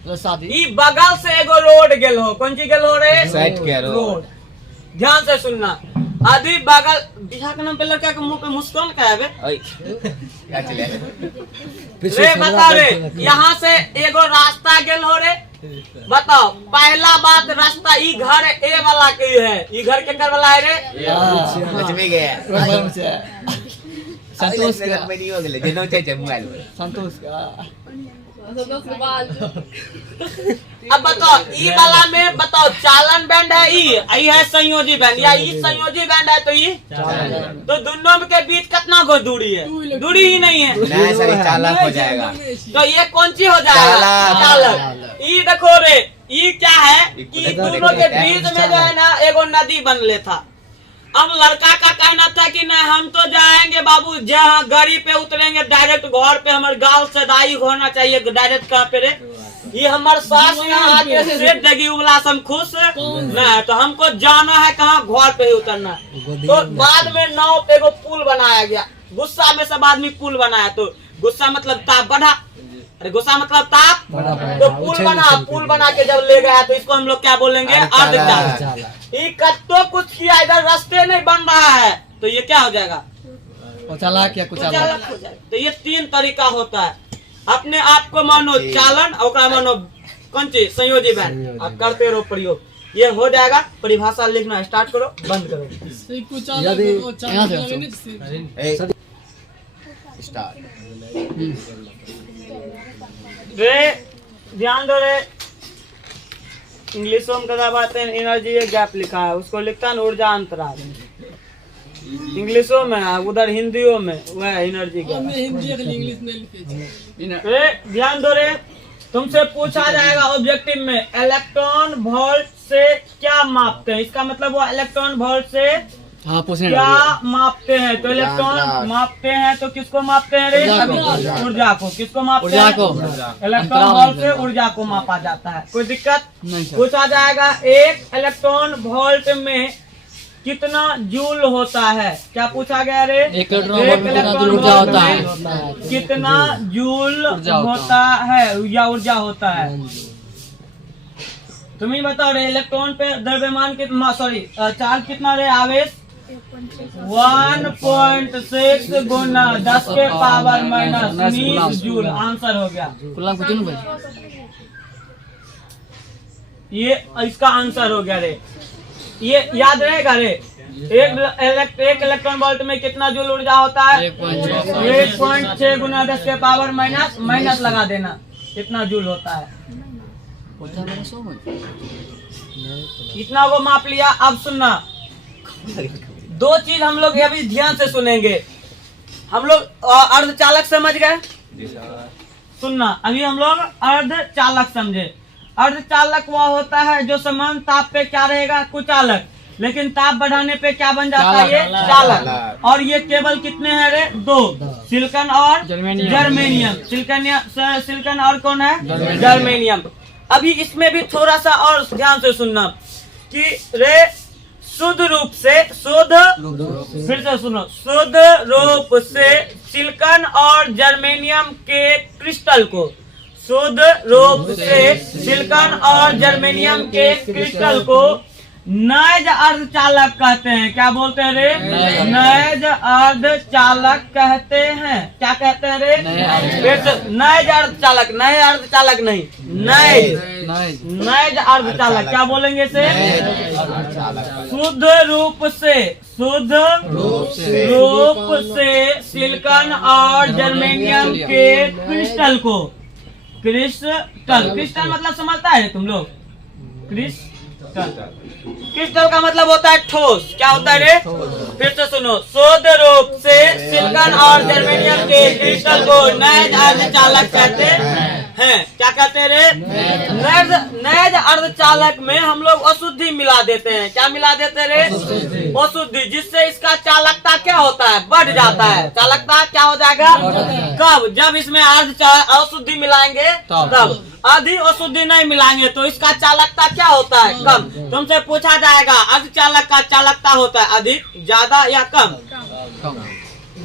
ई बगल से एगो रोड गेल हो, कौन ची गेल हो रे? रोड। ध्यान से सुनना, आदि बगल बिहा के नाम पे लड़का के मुंह पे मुस्कान का है बे? रे बता रे, यहाँ से एगो रास्ता गेल हो रे, बताओ। पहला बात, रास्ता ई घर ए वाला के है, ई घर के अंदर वाला है रे? संतोष अब बताओ, ई वाला में बताओ चालन बैंड है, ई है संयोजी बैंड, या ई संयोजी बैंड है तो ई, तो दोनों के बीच कितना गो दूरी है? दूरी ही नहीं है, चालक हो जाएगा। तो ये कौन सी हो जाएगा? चालक। ई देखो रे, ई क्या है कि दोनों के बीच में जो है ना एगो नदी बनले था। अब लड़का का कहना था कि नहीं हम तो जाएंगे बाबू, जहाँ गाड़ी पे उतरेंगे डायरेक्ट घर पे, हमारे गाँव से दाई होना चाहिए डायरेक्ट। कहाँ पे रे? ये हमारे सास यहाँ आके सेट देगी उबला, हम खुश नहीं, तो हमको जाना है कहाँ? घर पे ही उतरना है। तो बाद में नाव पे एगो पुल बनाया गया, गुस्सा में सब आदमी पुल बनाया, तो गुस्सा मतलब ताप बढ़ा, अरे गुस्सा मतलब ताप, तो पुल बना के जब ले गया तो इसको हम लोग क्या बोलेंगे? अर्धचालक। ये कत्तो कुछ किया, इधर रास्ते नहीं बन रहा है, तो ये क्या हो जाएगा? कुचालक या कुचालक हो जाएगा। तो ये 3 तरीका होता है, अपने आप को मानो चालन और मानो कौन चीज? संयोजी बैंड। आप करते रहो प्रयोग, ये हो जाएगा। परिभाषा लिखना स्टार्ट करो, बंद करो। रे ध्यान दो रे, इंग्लिशों में कदा बात है एनर्जी ये गैप लिखा है, उसको लिखता है ऊर्जा अंतराल। इंग्लिशों में है, उधर हिंदियों में वह एनर्जी गैप। रे ध्यान दो रे, तुमसे पूछा जाएगा ऑब्जेक्टिव में इलेक्ट्रॉन वोल्ट से क्या मापते हैं? इसका मतलब वो इलेक्ट्रॉन वोल्ट से क्या मापते हैं? तो इलेक्ट्रॉन मापते हैं तो किसको मापते हैं रे? ऊर्जा को। किसको मापते हैं? इलेक्ट्रॉन वोल्ट से ऊर्जा को मापा जाता है। कोई दिक्कत? पूछा जाएगा एक इलेक्ट्रॉन वोल्ट में कितना जूल होता है? क्या पूछा गया रे? एक इलेक्ट्रॉन वोल्ट में कितना जूल होता है या ऊर्जा होता है? तुम ही बताओ रे, इलेक्ट्रॉन पे द्रव्यमान कितना, सॉरी चार्ज कितना रे? आवेश 1.6 गुना 10 के पावर -19 जूल। आंसर हो गया, ये इसका आंसर हो गया रे। ये याद रहेगा रे, एक इलेक्ट्रॉन वोल्ट में कितना जूल ऊर्जा होता है? 1.6 गुना 10 के पावर माइनस लगा देना, कितना जूल होता है? इतना वो माप लिया। अब सुनना, 2 चीज हम लोग अभी ध्यान से सुनेंगे। हम लोग अर्धचालक समझ गए? सुनना, अभी हम लोग अर्धचालक समझे। अर्धचालक वह होता है जो समान ताप पे क्या रहेगा? कुचालक, लेकिन ताप बढ़ाने पे क्या बन जाता है? ये चालक। और ये केवल कितने हैं रे? 2, सिलिकॉन और जर्मेनियम। सिलिकॉन और कौन है? जर्मेनियम। अभी इसमें भी थोड़ा सा और ध्यान से सुनना कि रे शुद्ध रूप से, फिर से सुनो, शुद्ध रूप से सिलिकॉन और जर्मेनियम के क्रिस्टल को, शुद्ध रूप से सिलिकॉन और जर्मेनियम के क्रिस्टल को नैज अर्धचालक कहते हैं। क्या बोलते हैं रे? नैज अर्धचालक कहते हैं। क्या कहते हैं रे? फिर से नैज अर्धचालक, नए अर्धचालक नहीं, नैज, नैज अर्धचालक। क्या बोलेंगे इसे? शुद्ध रूप से, शुद्ध रूप से सिलिकॉन और जर्मेनियम के क्रिस्टल को, क्रिस्टल, क्रिस्टल मतलब समझता है तुम लोग? क्रिस्टल, क्रिस्टल का मतलब होता है ठोस। क्या होता है रे? फिर से सुनो, शुद्ध रूप से सिलिकॉन और जर्मेनियम के क्रिस्टल को नैज अर्धचालक कहते हैं। क्या कहते हैं रे? नैज अर्धचालक में हम लोग अशुद्धि मिला देते हैं। क्या मिला देते हैं रे? अशुद्धि, जिससे इसका चालकता क्या होता है? बढ़ जाता है। चालकता क्या हो जाएगा? कब? जब इसमें अशुद्धि मिलाएंगे तब। अधिक अशुद्धि नहीं मिलाएंगे तो इसका चालकता क्या होता है? कम। तुमसे पूछा जाएगा अर्धचालक का चालकता होता है अधिक, ज्यादा या कम?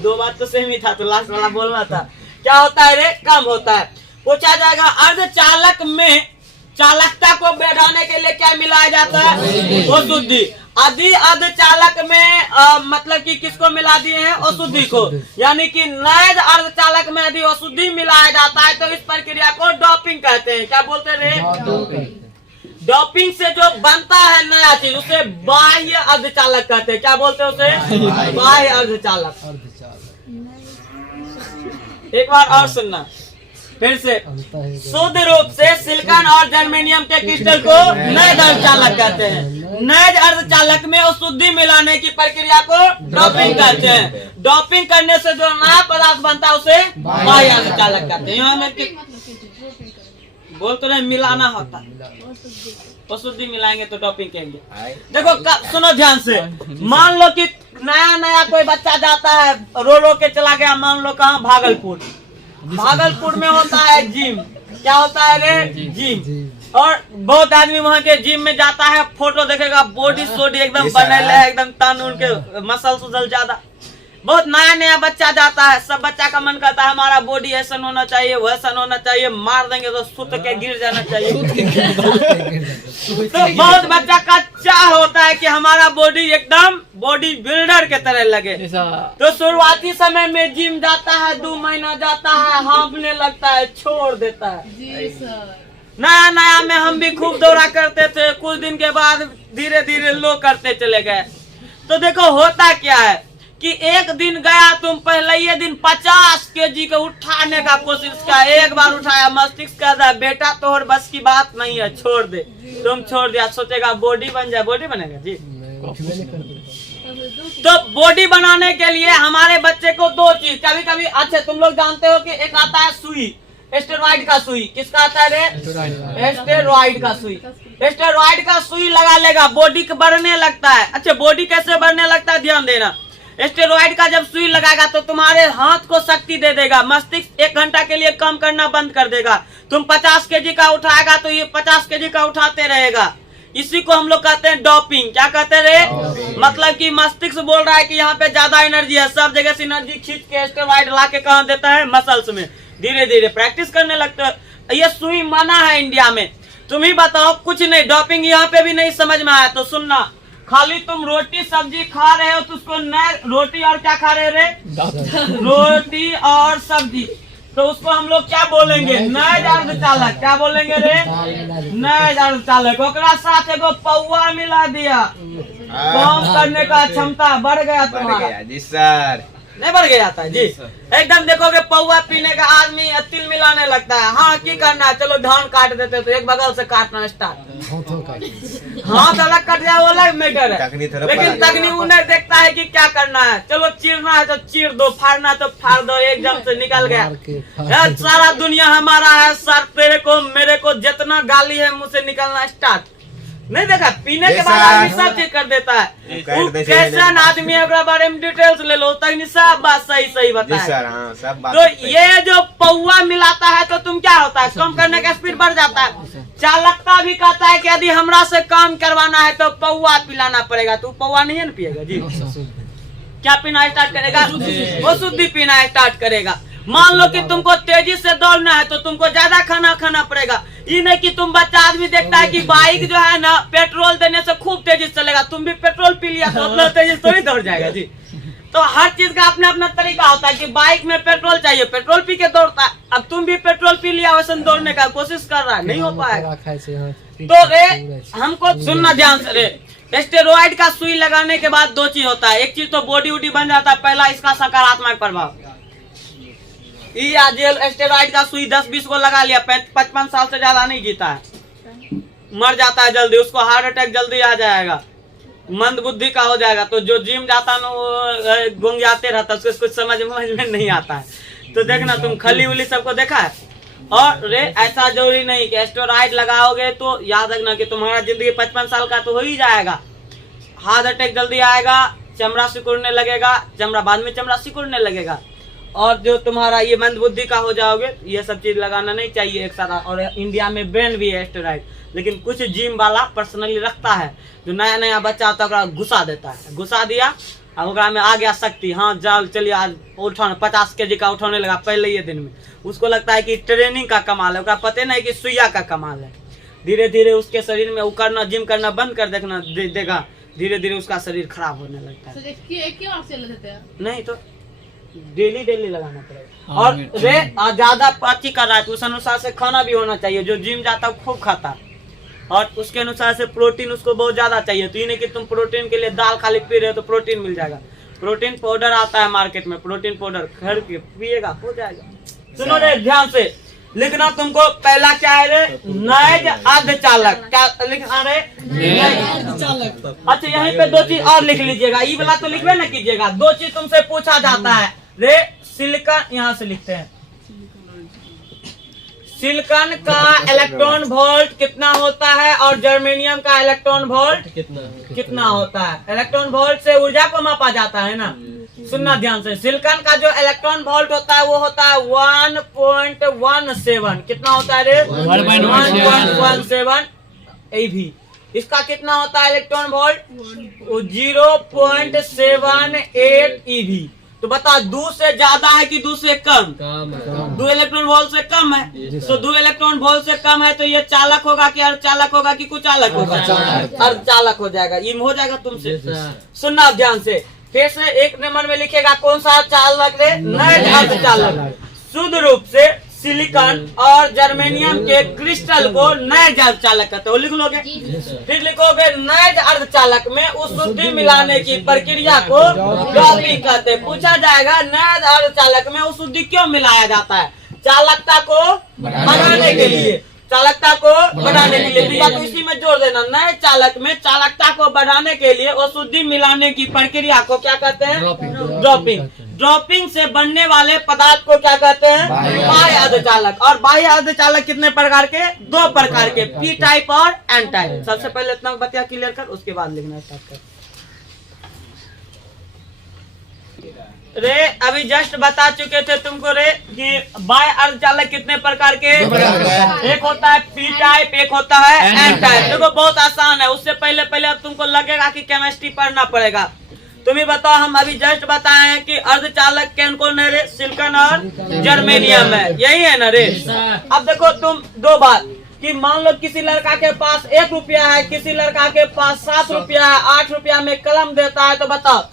दो बात तो सेम ही था, तो लास्ट वाला बोलना था। क्या होता है रे? कम होता है। पूछा जाएगा अर्धचालक में चालकता को बढ़ाने के लिए क्या मिलाया जाता है? अशुद्धि। अधि अर्धचालक में मतलब कि किसको मिला दिए हैं? अशुद्धि को। यानी कि नैज अर्धचालक में यदि अशुद्धि मिलाया जाता है तो इस प्रक्रिया को डोपिंग कहते हैं। क्या बोलते हैं? डोपिंग से जो बनता है नया चीज उसे बाह्य अर्धचालक कहते हैं। क्या बोलते हैं उसे? बाह्य अर्धचालक। एक बार और सुनना फिर से, शुद्ध रूप से सिलिकॉन और जर्मेनियम के क्रिस्टल को नैज अर्धचालक कहते हैं। नैज अर्धचालक में अशुद्धि मिलाने की प्रक्रिया को डोपिंग कहते हैं। डोपिंग करने से जो नया पदार्थ बनता है उसे बाह्य अर्धचालक कहते हैं। यहाँ में बोल तो नहीं, मिलाना होता है। अशुद्धि मिलाएंगे तो डोपिंग कहेंगे। देखो सुनो ध्यान से, मान लो कि नया नया कोई बच्चा जाता है, रो रो के चला गया, मान लो कहाँ? भागलपुर। भागलपुर में होता है जिम। क्या होता है रे? जिम। और बहुत आदमी वहाँ के जिम में जाता है, फोटो देखेगा, बॉडी सोडी एकदम बनेल है, एकदम तन उनके मसल सुसल ज्यादा। बहुत नया नया बच्चा जाता है, सब बच्चा का मन करता है हमारा बॉडी ऐसा होना चाहिए, वैसा होना चाहिए, मार देंगे तो सुत के गिर जाना चाहिए। तो बहुत बच्चा का चाह होता है कि हमारा बॉडी एकदम बॉडी बिल्डर के तरह लगे। तो शुरुआती समय में जिम जाता है, 2 महीना जाता है, हाँफने लगता है, छोड़ देता है। नया नया में हम भी खूब दौड़ा करते थे, कुछ दिन के बाद धीरे धीरे लो करते चले गए। तो देखो होता क्या है कि एक दिन गया, तुम पहले ये दिन 50 केजी को उठाने का कोशिश किया, एक बार उठाया, मस्तिष्क कहता बेटा तोहर बस की बात नहीं है, छोड़ दे। तुम छोड़ दिया, सोचेगा बॉडी बन जाए। बॉडी बनेगा जी? तो बॉडी बनाने के लिए हमारे बच्चे को 2 चीज, कभी कभी अच्छा तुम लोग जानते हो कि एक आता है सुई, स्टेरॉइड का सुई। किसका आता है रे? स्टेरॉइड का सुई। स्टेरॉइड का सुई लगा लेगा, बॉडी बढ़ने लगता है। अच्छा बॉडी कैसे बढ़ने लगता है ध्यान देना। स्टेरॉइड का जब सुई लगाएगा तो तुम्हारे हाथ को शक्ति दे देगा, मस्तिष्क 1 घंटा के लिए काम करना बंद कर देगा। तुम 50 केजी का उठाएगा तो ये 50 केजी का उठाते रहेगा। इसी को हम लोग कहते हैं डोपिंग। क्या कहते रे? मतलब कि मस्तिष्क बोल रहा है कि यहाँ पे ज्यादा एनर्जी है, सब जगह से एनर्जी खींच के स्टेरॉइड ला के कहाँ देता है? मसल्स में। धीरे धीरे प्रैक्टिस करने लगता है। ये सुई मना है इंडिया में। तुम ही बताओ, कुछ नहीं, डोपिंग यहाँ पे भी नहीं समझ में आया तो सुनना, खाली तुम रोटी सब्जी खा रहे हो तो उसको रोटी और क्या खा रहे रे? रोटी और सब्जी, तो उसको हम लोग क्या बोलेंगे? नैज अर्धचालक। क्या बोलेंगे रे? नैज अर्धचालक। ओकरा साथ एगो पौवा मिला दिया, काम करने का क्षमता बढ़ गया तुम्हारा। जी सर। नहीं बढ़ गया था जी? एकदम देखोगे पौवा पीने का आदमी तिल मिलाने लगता है। हाँ की करना है, चलो धान काट देते तो एक बगल से काटना स्टार्ट, हाथ अलग कट जाए वो अलग मैटर है, लेकिन तकनी उन्हें देखता है कि क्या करना है। चलो चीरना है तो चीर दो, फाड़ना है तो फाड़ दो, एकदम से निकल गया। सारा दुनिया हमारा है सर, तेरे को मेरे को जितना गाली है मुँह से निकलना स्टार्ट। नहीं देखा, पीने के बाद आदमी सब चीज कर देता है। कैसा आदमी है उसके बारे में डिटेल्स ले लो, तक सब बात सही सही बताए। तो ये जो पौवा मिलाता है तो तुम क्या होता है? काम करने का स्पीड बढ़ जाता है। चालकता भी कहता है कि यदि हमरा से काम करवाना है तो पौवा पिलाना पड़ेगा। तो पौवा नहीं है ना पिएगा जी? क्या पीना स्टार्ट करेगा? औषधि पीना स्टार्ट करेगा। मान लो कि तुमको तेजी से दौड़ना है तो तुमको ज्यादा खाना खाना पड़ेगा। ये नहीं कि तुम बच्चा आदमी देखता है कि बाइक जो है ना पेट्रोल देने से खूब तेजी से चलेगा, तुम भी पेट्रोल पी लिया तो अपना तेजी से थोड़ी दौड़ जाएगा जी। तो हर चीज का अपना अपना तरीका होता है कि बाइक में पेट्रोल चाहिए, पेट्रोल पी के दौड़ता है। अब तुम भी पेट्रोल पी लिया वैसे दौड़ने का कोशिश कर रहा है, नहीं हो पाएगा। तो रे हमको सुनना ध्यान से रे, स्टेरॉइड का सुई लगाने के बाद दो चीज होता है। एक चीज तो बॉडी वॉडी बन जाता है, पहला इसका सकारात्मक प्रभाव। ये आज स्टेरॉइड का सुई 10-20 को लगा लिया, 55 साल से ज्यादा नहीं जीता है, मर जाता है जल्दी, उसको हार्ट अटैक जल्दी आ जाएगा, मंद बुद्धि का हो जाएगा। तो जो जिम जाता ना वो गुंगियाते रहता है, उसको कुछ समझ में नहीं आता है। तो देखना तुम खली उली सबको देखा है। और रे ऐसा जरूरी नहीं कि स्टेरॉइड लगाओगे तो याद रखना कि तुम्हारा जिंदगी 55 साल का तो हो ही जाएगा, हार्ट अटैक जल्दी आएगा, चमड़ा सिकुड़ने लगेगा, चमड़ा बाद में चमड़ा सिकुड़ने लगेगा, और जो तुम्हारा ये मंद बुद्धि का हो जाओगे। ये सब चीज लगाना नहीं चाहिए एक साथ। और इंडिया में बैन भी है स्टेरॉइड, लेकिन कुछ जिम वाला पर्सनली रखता है, जो नया नया बच्चा होता है घुसा देता है, घुसा दिया अब ओकरा में आ गया शक्ति, हाँ जाओ चलिए आज उठाने 50 केजी का उठाने लगा पहले ही दिन में। उसको लगता है कि ट्रेनिंग का कमाल है, पता नहीं कि सुइया का कमाल है। धीरे धीरे उसके शरीर में करना, जिम करना बंद कर देगा, धीरे धीरे उसका शरीर खराब होने लगता है। नहीं तो डेली लगाना पड़ेगा। और रे ज्यादा पाची कर रहा है तो उस अनुसार से खाना भी होना चाहिए। जो जिम जाता है खूब खाता है, और उसके अनुसार से प्रोटीन उसको बहुत ज्यादा चाहिए। तो ये नहीं कि तुम प्रोटीन के लिए दाल खाली पी रहे हो तो प्रोटीन मिल जाएगा। प्रोटीन पाउडर आता है मार्केट में, प्रोटीन पाउडर खरीद के पिएगा, हो जाएगा। सुनो रे ध्यान से लिखना, तुमको पहला क्या है रे? नैज अर्धचालक। क्या लिखना रे? अच्छा यहीं पे दो चीज और लिख लीजिएगा, ये वाला तो लिखवे ना कीजिएगा। दो चीज तुमसे पूछा जाता है रे। सिलिकॉन, यहाँ से लिखते हैं, सिलिकॉन का इलेक्ट्रॉन वोल्ट कितना होता है और जर्मेनियम का इलेक्ट्रॉन वोल्ट कितना होता है? इलेक्ट्रॉन वोल्ट से ऊर्जा को मापा जाता है ना। सुनना ध्यान से, सिलिकॉन का जो इलेक्ट्रॉन वोल्ट होता है वो होता है 1.17। कितना होता है रे? 1.17 EV। इसका कितना होता है इलेक्ट्रॉन वोल्ट? 0.78 EV। तो बता, 2 से ज्यादा है कि 2 से कम? 2 इलेक्ट्रॉन वोल्ट से कम है। तो 2 इलेक्ट्रॉन वोल्ट से कम है तो ये चालक होगा कि अर्धचालक होगा कि कुचालक होगा? अर्धचालक हो जाएगा। ये हो जाएगा तुमसे। सुनना ध्यान से, फिर से एक नंबर में लिखेगा कौन सा चालक रे? नैज अर्धचालक। शुद्ध रूप से सिलिकॉन और जर्मेनियम के क्रिस्टल को नैज अर्धचालक कहते हो, लिख लोगे। फिर लिखोगे नैज अर्धचालक में उस शुद्धि मिलाने की प्रक्रिया को डोपिंग कहते हैं। पूछा जाएगा नैज अर्धचालक में उस शुद्धि क्यों मिलाया जाता है? चालकता को बढ़ाने के लिए, चालकता को बढ़ाने के लिए। या तो इसी में जोड़ देना, नए चालक में चालकता को बढ़ाने के लिए औषधि मिलाने की प्रक्रिया को क्या कहते हैं? ड्रॉपिंग। ड्रॉपिंग से बनने वाले पदार्थ को क्या कहते हैं? बाह्य अर्धचालक। और बाह्य अर्धचालक कितने प्रकार के? 2 प्रकार के, पी टाइप और एन टाइप। सबसे पहले इतना बतिया क्लियर कर, उसके बाद लिखना स्टार्ट कर। रे अभी जस्ट बता चुके थे तुमको रे कि बाह्य अर्धचालक कितने प्रकार के? एक होता है पी टाइप, एक होता है एन टाइप। देखो बहुत आसान है। उससे पहले अब तुमको लगेगा कि केमिस्ट्री पढ़ना पड़ेगा। तुम ही बताओ, हम अभी जस्ट बताए हैं कि अर्धचालक कौन है रे? सिलिकॉन और जर्मेनियम है, यही है ना रे? अब देखो तुम 2 बात कि मान लो किसी लड़का के पास 1 रुपया है, किसी लड़का के पास 7 रुपया है, 8 रुपया में कलम देता है। तो बताओ,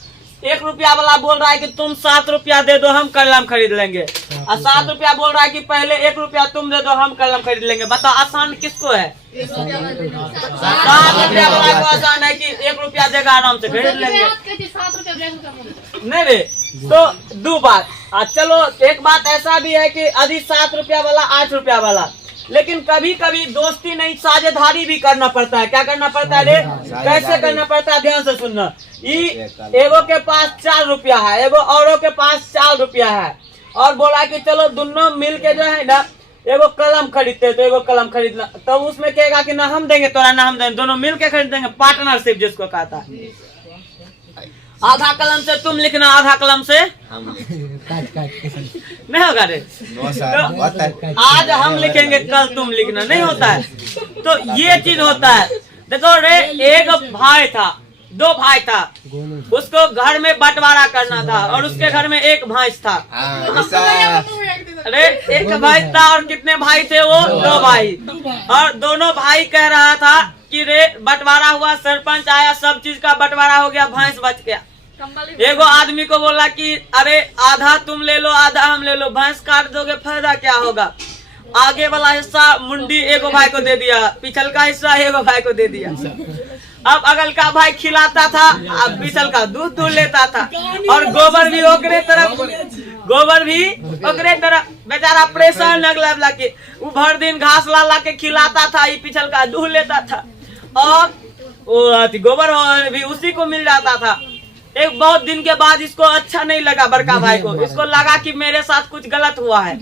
1 रुपया वाला बोल रहा है कि तुम 7 रुपया दे दो हम कलम खरीद लेंगे, और 7 रुपया बोल रहा है कि पहले 1 रुपया तुम दे दो हम कलम खरीद लेंगे। बताओ आसान किसको है? 7 रुपया वाला को आसान है कि 1 रुपया देगा आराम से खरीद लेंगे। नहीं रे, तो 2 बात। चलो एक बात ऐसा भी है कि यदि 7 रुपया वाला 8 रुपया वाला, लेकिन कभी कभी दोस्ती नहीं साझेदारी भी करना पड़ता है। क्या करना पड़ता है रे? कैसे करना पड़ता है? ध्यान से सुनना। एगो के पास 4 रुपया है, एगो औरों के पास 4 रुपया है, और बोला कि चलो दोनों मिल के जो है ना एगो कलम खरीदते, तो एगो कलम खरीदना। तब उसमें कहेगा कि ना हम देंगे तोरा ना हम देंगे, दोनों मिल के खरीद देंगे। पार्टनरशिप जिसको कहता है। आधा कलम से तुम लिखना, आधा कलम से नहीं होगा रे। तो आज हम लिखेंगे, कल तुम लिखना, नहीं होता है। तो ये चीज होता है। देखो रे, एक भाई था, दो भाई था, उसको घर में बंटवारा करना था और उसके घर में एक भैंस था। हाँ, ऐसा अरे एक भैंस था और कितने भाई थे वो? दो भाई। और दोनों भाई कह रहा था कि रे बंटवारा हुआ, सरपंच आया, सब चीज का बंटवारा हो गया, भैंस बच गया। एगो आदमी को बोला कि अरे आधा तुम ले लो आधा हम ले लो, भैंस काट दोगे फायदा क्या होगा? आगे वाला हिस्सा मुंडी एगो भाई को दे दिया, पिछल का हिस्सा एगो भाई को दे दिया। अब अगल का भाई खिलाता था, अब पिछल का दूध लेता था और गोबर भी ओकरे तरफ, बेचारा परेशान अगला के वो भर दिन घास ला के खिलाता था, ये पिछल का दूध लेता था और वो गोबर भी उसी को मिल जाता था। एक बहुत दिन के बाद इसको अच्छा नहीं लगा बड़का भाई को, इसको लगा कि मेरे साथ कुछ गलत हुआ है।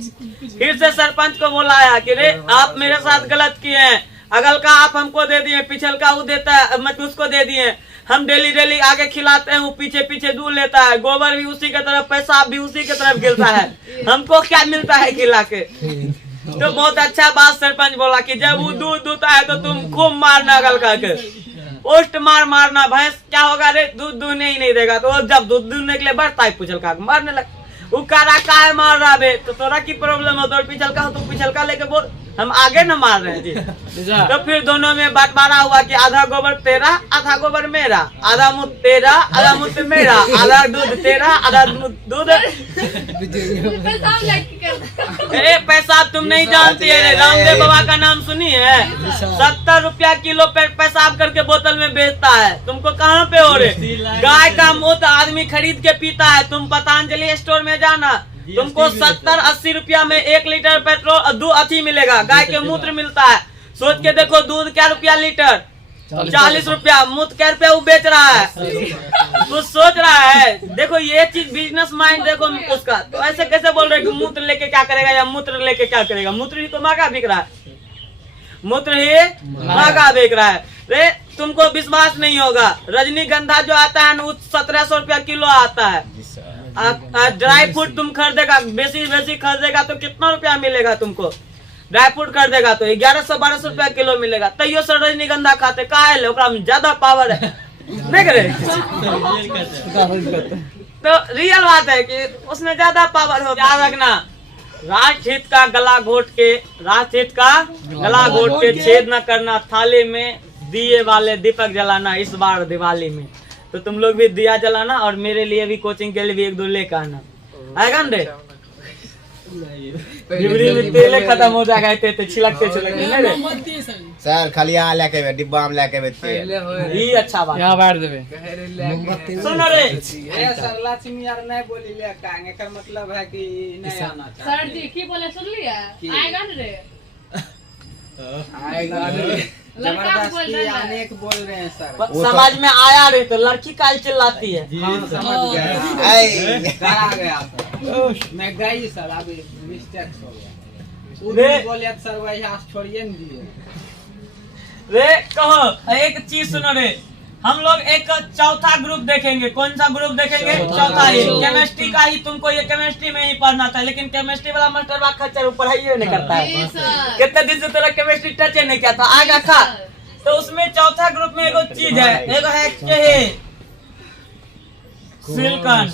फिर से सरपंच को बुलाया कि रे आप मेरे साथ गलत किए हैं, अगल का आप हमको दे दिए, पिछल का वो देता है मतलब उसको दे दिए, हम डेली आगे खिलाते हैं, वो पीछे दूध लेता है, गोबर भी उसी के तरफ, पेशाब भी उसी के तरफ गिरता है, हमको क्या मिलता है खिला के? तो बहुत अच्छा बात सरपंच बोला कि जब वो दूध दूता है तो तुम खूब मारना अगल का के, पोस्ट मारना, भैंस क्या होगा रे दूध नहीं देगा, तो जब दूध दूधने के लिए बढ़ता है पिछल का मारने लग, वो कह रहा का मार रहा बे, तो तोरा की प्रॉब्लम हो, तो पिछल का हो तो पिछल का लेके बोल, हम आगे न मार रहे हैं जी। तो फिर दोनों में बंटवारा हुआ कि आधा गोबर तेरा आधा गोबर मेरा, आधा मुँह तेरा आधा मुँह मेरा, आधा दूध तेरा आधा दूध। अरे पैसा तुम नहीं जानती है, रामदेव बाबा का नाम सुनी है? 70 रुपया किलो पेशाब करके बोतल में बेचता है, तुमको कहाँ पे हो रे? गाय का मूत्र आदमी खरीद के पीता है, तुम पतंजलि स्टोर में जाना, तुमको 70-80 रुपया में 1 लीटर पेट्रोल दूध अथी मिलेगा, गाय के मूत्र मिलता है। सोच के देखो दूध क्या रुपया लीटर? 40 रुपया। मूत्र क्या रुपया वो बेच रहा है? तो सोच रहा है, देखो ये चीज बिजनेस माइंड देखो उसका। तो ऐसे कैसे बोल रहे कि मूत्र लेके क्या करेगा या मूत्र लेके क्या करेगा? मूत्र ही तो महंगा बिक रहा है, मूत्र ही महंगा बिक रहा है। रे तुमको विश्वास नहीं होगा, रजनीगंधा जो आता है वो 1700 रुपया किलो आता है। ड्राई फ्रूट तुम खरीदेगा, बेसी खरीदेगा तो कितना रुपया मिलेगा तुमको? ड्राई फ्रूट खरीदेगा तो 1100-1200 रुपया किलो मिलेगा। तैयो से रजनीगंधा खाते का है, ओकरा में ज्यादा पावर है, नहीं करे? तो रियल बात है कि उसमें ज्यादा पावर हो। याद रखना, राजहित का गला घोट के छेद न करना, थाली में दिए वाले दीपक जलाना इस बार दिवाली में। तो तुम लोग भी दिया जलाना और मेरे लिए भी कोचिंग के लिए भी 1-2 लेकर आना, आएगा न रे? में तेल खत्म हो जाएगा, तो छिलकते नहीं रे सर, खाली यहाँ लेके डिब्बा में लेके तेल, ये अच्छा बात यहाँ बैठ देवे। सुनो रे सर लक्ष्मी यार नहीं बोली ले कांगे का मतलब है कि नहीं आना चाहिए। सर जी की बोले सुन लिया, आएगा न रे? आएगा जबरदस्ती आने को बोल रहे हैं सर। समाज में आया रे तो लड़की काल चिल्लाती है। हाँ समझ गया, आ गया सर, मैं गई सर, अभी मिस्टेक हो गया। बोले सर वही हाथ छोड़िए न दिए रे। कहो एक चीज सुनो रे, हम लोग एक चौथा ग्रुप देखेंगे। कौन सा ग्रुप देखेंगे? चौथा ही, केमिस्ट्री का ही। तुमको ये केमिस्ट्री में ही पढ़ना था, लेकिन केमिस्ट्री वाला मास्टर बा खच्चर पढ़ाई नहीं करता है। कितने दिन से तेरा केमिस्ट्री टच नहीं किया था, आगा था। तो उसमें चौथा ग्रुप में एगो चीज है, एगो है सिलिकॉन,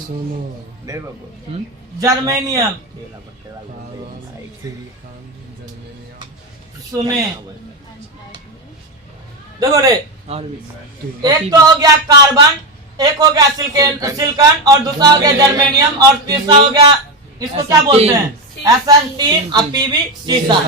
जर्मेनियम। सुने देखो रे, एक तो हो गया कार्बन, एक हो गया सिलिकॉन और दूसरा हो गया जर्मेनियम और तीसरा हो गया इसको क्या बोलते हैं? SN3 और PB सीसा।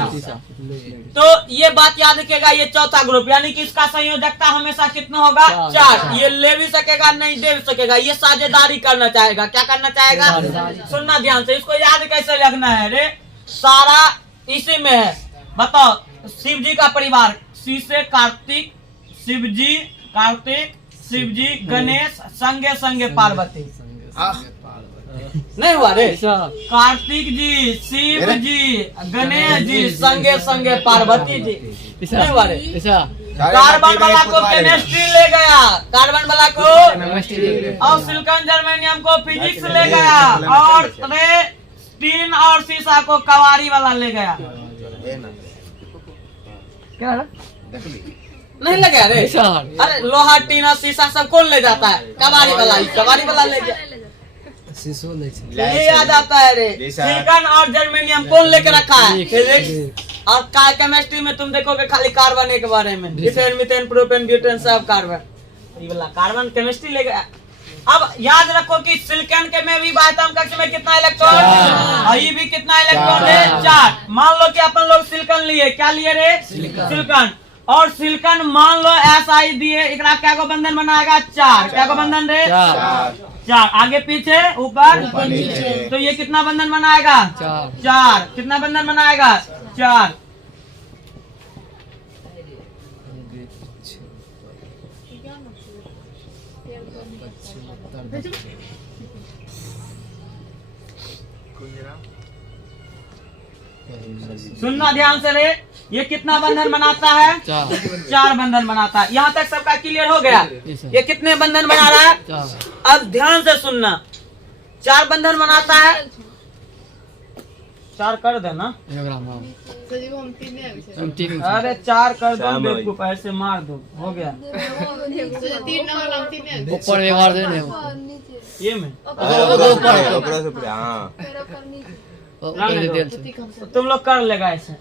तो ये बात याद रखिएगा, ये चौथा ग्रुप, यानी कि इसका संयोजकता हमेशा कितना होगा? 4। ये ले भी सकेगा नहीं दे भी सकेगा, ये साझेदारी करना चाहेगा। क्या करना चाहेगा? सुनना ध्यान से, इसको याद कैसे रखना है रे? सारा इसी में है। बताओ, शिव जी का परिवार, शीशे कार्तिक, शिव जी गणेश, संगे संगे पार्वती। नहीं हुआ रे? कार्तिक जी, शिव जी, गणेश जी, संगे संगे पार्वती जी। नहीं हुआ रे? कार्बन वाला को केमिस्ट्री ले गया, कार्बन वाला को, और सिलिकॉन जर्मेनियम को फिजिक्स ले गया, और टीन और शीशा को कवारी वाला ले गया। क्या नहीं लगे अरे सर अरे लोहा टीना शीशा सब कौन ले जाता है? कबाड़ी वाला ले जा। शीशो ले छै ये याद आता है रे। जी सर। सिलिकॉन और जर्मेनियम कौन लेके रखा है? फिजिक्स। और केमिस्ट्री में तुम देखोगे खाली कार्बन के बारे में, इथेन मिथेन प्रोपेन ब्यूटेन सब कार्बन। ये वाला कार्बन केमिस्ट्री ले गया। अब याद रखो कि सिलिकॉन के में भी बाह्यतम कक्ष में कितना इलेक्ट्रॉन, और ये भी कितना इलेक्ट्रॉन है? 4। मान लो कि अपन लोग सिलिकॉन लिए, क्या लिए रे? सिलिकॉन। और सिलिकॉन मान लो SI दिए, एकरा क्या को बंधन बनाएगा? 4। क्या को बंधन रे? 4। आगे पीछे ऊपर तो ये कितना बंधन बनाएगा? 4। कितना बंधन बनाएगा? 4। सुनना ध्यान से रे, ये कितना बंधन बनाता है? 4 बंधन बनाता है। यहाँ तक सबका क्लियर हो गया? ये कितने बंधन बना रहा है? अब ध्यान से सुनना, 4 बंधन बनाता है। 4 कर देना। सजीव हम 3 नहीं आवे छै। अरे 4 कर दो बेवकूफ, ऐसे मार दो, हो गया। सजीव 3 नंबर हम 3 नहीं आवे। ऊपर व्यवहार दे ने ये में ऊपर से ऊपर, हाँ तो तुम लोग कर लेगा ऐसे।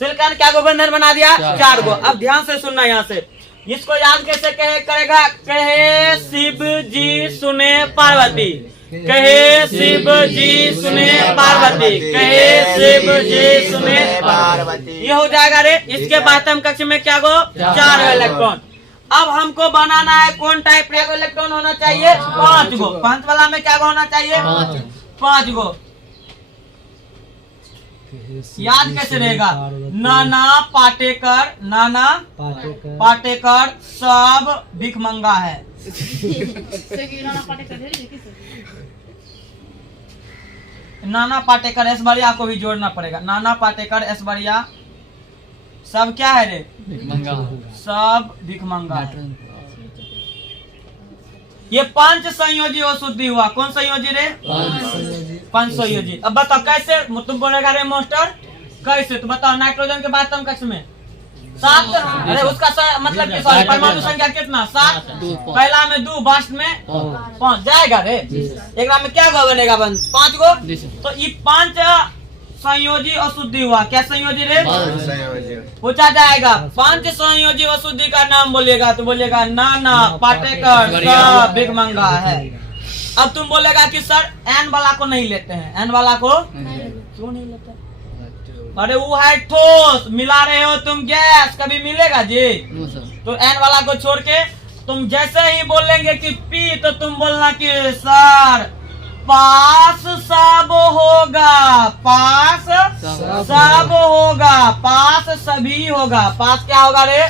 सिलिकॉन क्या को बंधन बना दिया? 4 गो। अब ध्यान से सुनना, यहाँ से इसको याद कैसे करेगा? कहे शिव जी सुने पार्वती, कहे शिव जी सुने पार्वती, कहे शिव जी सुने पार्वती। ये हो जाएगा रे। इसके बाह्यतम कक्ष में क्या गो? 4 इलेक्ट्रॉन। अब हमको बनाना है कौन टाइप का इलेक्ट्रॉन होना चाहिए? 5 गो। 5 वाला में क्या गो होना चाहिए? 5 गो। याद कैसे रहेगा? नाना पाटेकर, नाना पाटेकर सब भिखमंगा है। सगी राणा पाटे कर दे किस नाना पाटेकर ऐश्वर्या को भी जोड़ना पड़ेगा। नाना पाटेकर ऐश्वर्या सब क्या है रे? सब भिखमंगा है। ये 5 संयोजी अशुद्धि हुआ। कौन संयोजी रे? 5 संयोजी। अब बताओ कैसे? तुम बोलेगा रे मास्टर कैसे? तो बताओ नाइट्रोजन के बाह्यतम कक्ष में 7। अरे उसका मतलब कि परमाणु संख्या कितना? 7। पहला में 2, बास्ट में 5 जाएगा रे। एक में क्या गो बनेगा? 5 गो। तो ये 5 संयोजी अशुद्धि हुआ। क्या संयोजी रे? पूछा जाएगा 5 संयोजी अशुद्धि का नाम बोलिएगा तो बोलिएगा नाना पाटेकर सब भिखमंगा है। अब तुम बोलेगा कि सर N वाला को नहीं लेते हैं। N वाला को क्यों नहीं लेते? अरे वो है ठोस, मिला रहे हो तुम गैस, कभी मिलेगा जी? तो N वाला को छोड़ के तुम जैसे ही बोलेंगे कि P तो तुम बोलना कि सर पास सब होगा, पास सब होगा, पास सभी होगा। पास क्या होगा रे?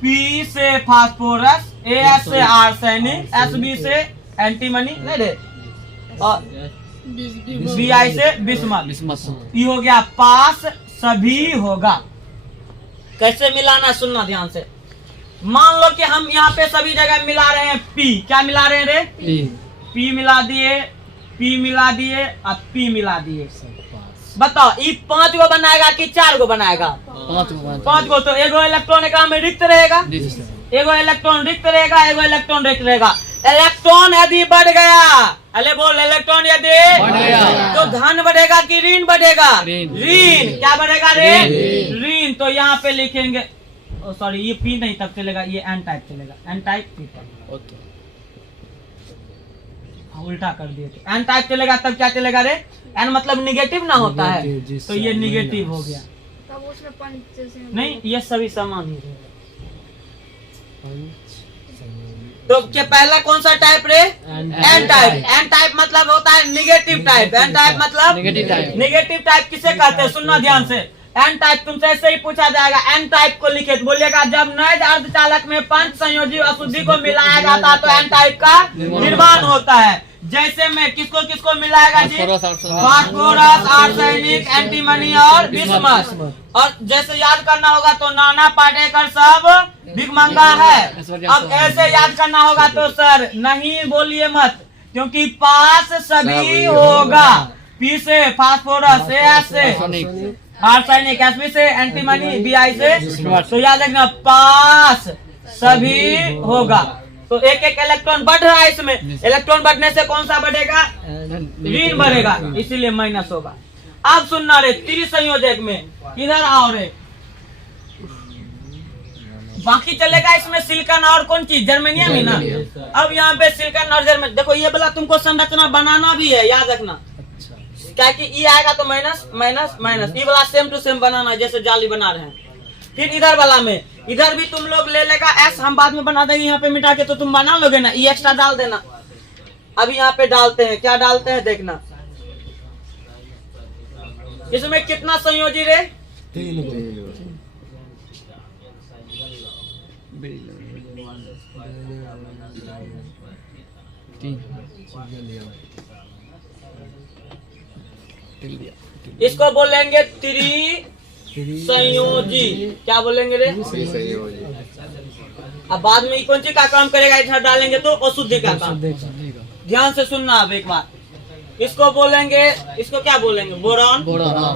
P से फास्फोरस, AS से आर्सेनिक, SB से एंटीमनी नहीं रे, और BI से बिस्मथ। ये हो गया पास सभी होगा। कैसे मिलाना सुनना ध्यान से। मान लो कि हम यहाँ पे सभी जगह मिला रहे हैं P। क्या मिला रहे हैं रे? P मिला दिए, P मिला दिए और P मिला दिए। बताओ ये 5 गो बनाएगा कि 4 गो बनाएगा? 5 गो। तो एगो इलेक्ट्रॉन एक में रिक्त रहेगा, एगो इलेक्ट्रॉन रिक्त रहेगा, एगो इलेक्ट्रॉन रिक्त रहेगा। इलेक्ट्रॉन यदि बढ़ गया, अरे बोल इलेक्ट्रॉन यदि तो धन बढ़ेगा कि ऋण बढ़ेगा? ऋण। क्या बढ़ेगा रे? ऋण। तो यहाँ पे लिखेंगे, सॉरी ये P नहीं तब चलेगा, ये N टाइप चलेगा। N टाइप उल्टा कर दिए थे। N टाइप चलेगा तब क्या चलेगा रे? N मतलब निगेटिव ना होता है, तो ये निगेटिव हो गया। नहीं ये सभी समान ही रहेगा। तो क्या पहला कौन सा टाइप रे? N type. N टाइप मतलब होता है निगेटिव टाइप। N टाइप मतलब निगेटिव टाइप किसे कहते हैं? सुनना ध्यान से। N टाइप तुमसे ऐसे ही पूछा जाएगा। N टाइप को लिखे तो बोलिएगा जब नए अर्धचालक में 5 संयोजी अशुद्धि को मिलाया जाता है तो N टाइप का निर्माण होता है। जैसे में किसको किसको मिलाएगा जी? फास्फोरस, आर्सेनिक, एंटीमनी और बिस्मथ। और जैसे याद करना होगा तो नाना पाटेकर सब भिखमंगा है। अब ऐसे याद करना होगा तो सर नहीं बोलिए मत, क्योंकि पास सभी होगा। P से फास्फोरस, AS से आर्सेनिक, एसबी से एंटीमनी, बीआई से तो याद रखना पास सभी होगा। तो एक एक इलेक्ट्रॉन बढ़ रहा है इसमें, इलेक्ट्रॉन बढ़ने से कौन सा बढ़ेगा? ऋण बढ़ेगा, इसीलिए माइनस होगा। अब सुनना रे त्रिसंयोजक में किधर आओ रे, बाकी चलेगा इसमें सिलिकॉन और कौन चीज, जर्मेनियम ही ना। अब यहाँ पे सिलिकॉन और जर्मेनियम, देखो ये वाला तुमको संरचना बनाना भी है, याद रखना, क्या कि ई आएगा तो माइनस माइनस माइनस, ये वाला सेम टू सेम बनाना है जैसे जाली बना रहे हैं। फिर इधर वाला में, इधर भी तुम लोग ले लेगा एस, हम बाद में बना देंगे यहाँ पे मिटा के, तो तुम बना लोगे ना, ई एक्स्ट्रा डाल देना। अभी यहाँ पे डालते हैं, क्या डालते हैं देखना, इसमें कितना संयोजी रे? 3 इसको बोलेंगे त्रिसंयोजी। क्या बोलेंगे रे? अब बाद में कौन सी का काम करेगा, इधर डालेंगे तो अशुद्धि का काम। ध्यान से सुनना अब एक बार, इसको बोलेंगे, इसको क्या बोलेंगे? बोरॉन,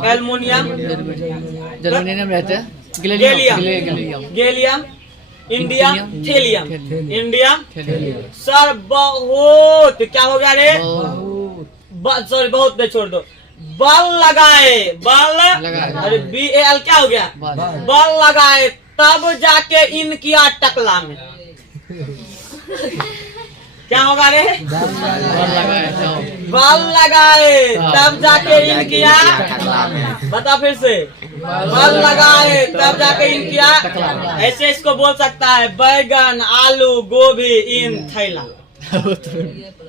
एल्युमिनियम, जर्मेनियम रहते हैं, gallium, gallium, indium, thallium, indium. Sir बहुत क्या हो गया रे? सॉरी बहुत नहीं, छोड़ दो। बल लगाए, बल, अरे BAL क्या हो गया? बल लगाए तब जाके इन किया टकला में, क्या होगा रे? बल लगाए तब जाके इन किया, बता फिर से, बल लगाए तब जाके इन किया। ऐसे इसको बोल सकता है, बैगन, आलू, गोभी इन थैला।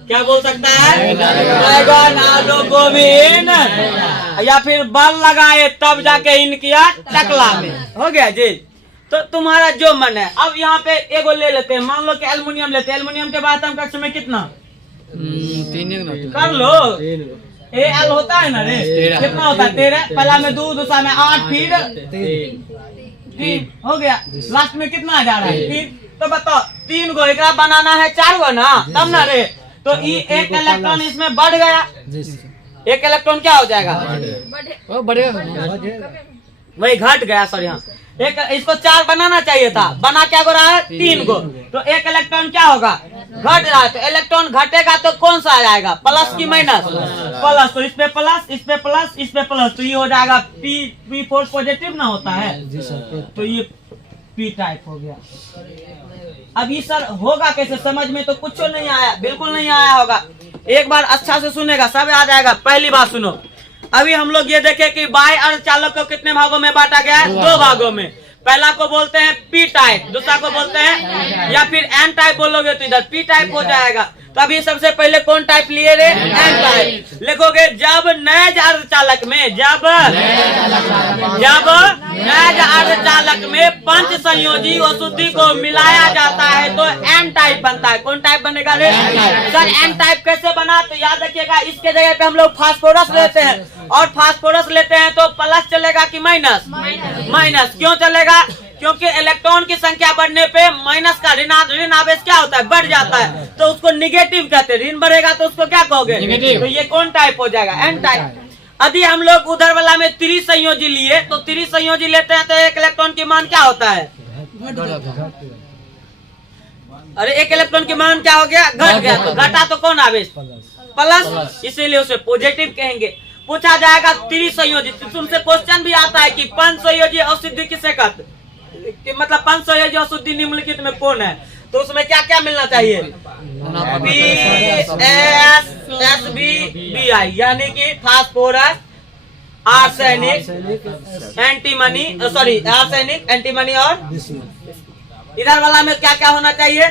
क्या बोल सकता है? बैगन, आलू, गोभी इन, या फिर बल लगाए तब जाके इन किया टकला में। हो गया जी, तो तुम्हारा जो मन है। अब यहाँ पे एगो ले लेते हैं, मान लो कि एल्युमिनियम लेते हैं, एल्युमिनियम के बाद हम कक्ष में कितना 3 कर लो, AL होता है ना रे, कितना होता है? 13, पहला में 2, दूसरा में 8, फिर 3 हो गया, लास्ट में कितना जा रहा है? 3। तो बताओ 3 गो एक बनाना है, 4 गो ना, तब ना रे। तो ये एक इलेक्ट्रॉन इसमें बढ़ गया, एक इलेक्ट्रॉन क्या हो जाएगा? वही घट गया, सॉरी हाँ, एक इसको 4 बनाना चाहिए था, बना क्या हो रहा है? 3 गो। तो एक इलेक्ट्रॉन क्या होगा? घट रहा है। तो इलेक्ट्रॉन घटेगा तो कौन सा आ जाएगा? प्लस की माइनस? प्लस। तो इस पे प्लस, इस पे प्लस, इस पे प्लस, तो ये हो जाएगा P फोर्स पॉजिटिव ना होता है, तो ये P टाइप हो गया। अब ये सर होगा कैसे, समझ में तो कुछ नहीं आया, बिल्कुल नहीं आया होगा। एक बार अच्छा से सुनेगा, सब आ जाएगा। पहली बात सुनो, अभी हम लोग ये देखे कि बाह्य अर्धचालक को कितने भागों में बांटा गया है? 2 भागों में। पहला को बोलते हैं P टाइप, दूसरा को बोलते हैं, या फिर N टाइप बोलोगे तो इधर P टाइप हो जाएगा। तो अभी सबसे पहले कौन टाइप लिए रे? N type. लिखोगे जब नैज अर्धचालक में, जब नैज अर्धचालक में पंच संयोजी अशुद्धि को मिलाया जाता है तो N टाइप बनता है। कौन टाइप बनेगा रे? सर N टाइप कैसे बना? तो याद रखिएगा, इसके जगह पे हम लोग फास्फोरस लेते हैं, और फास्फोरस लेते हैं तो प्लस चलेगा कि माइनस? माइनस। क्यों चलेगा? क्योंकि इलेक्ट्रॉन की संख्या बढ़ने पे माइनस का ऋण आवेश क्या होता है? बढ़ जाता है, तो उसको निगेटिव कहते हैं। ऋण बढ़ेगा तो उसको क्या कहोगे? तो ये कौन टाइप हो जाएगा? N type. यदि हम लोग उधर वाला में त्रिसंयोजी लिए, तो त्रिसंयोजी लेते हैं तो एक इलेक्ट्रॉन की मान क्या होता है? अरे एक इलेक्ट्रॉन की मान क्या हो गया? घट गया। तो घटा तो कौन आवेश? प्लस, इसीलिए उसे पॉजिटिव कहेंगे। पूछा जाएगा त्रिसंयोजी, तुमसे क्वेश्चन भी आता है कि पंचसंयोजी अशुद्धि किसे कहते, मतलब पंचसंयोजी अशुद्धि निम्नलिखित में कौन है? तो उसमें क्या क्या मिलना चाहिए? PSSBBI, यानी कि phosphorus, arsenic, antimony, sorry arsenic, antimony, और इधर वाला में क्या क्या होना चाहिए?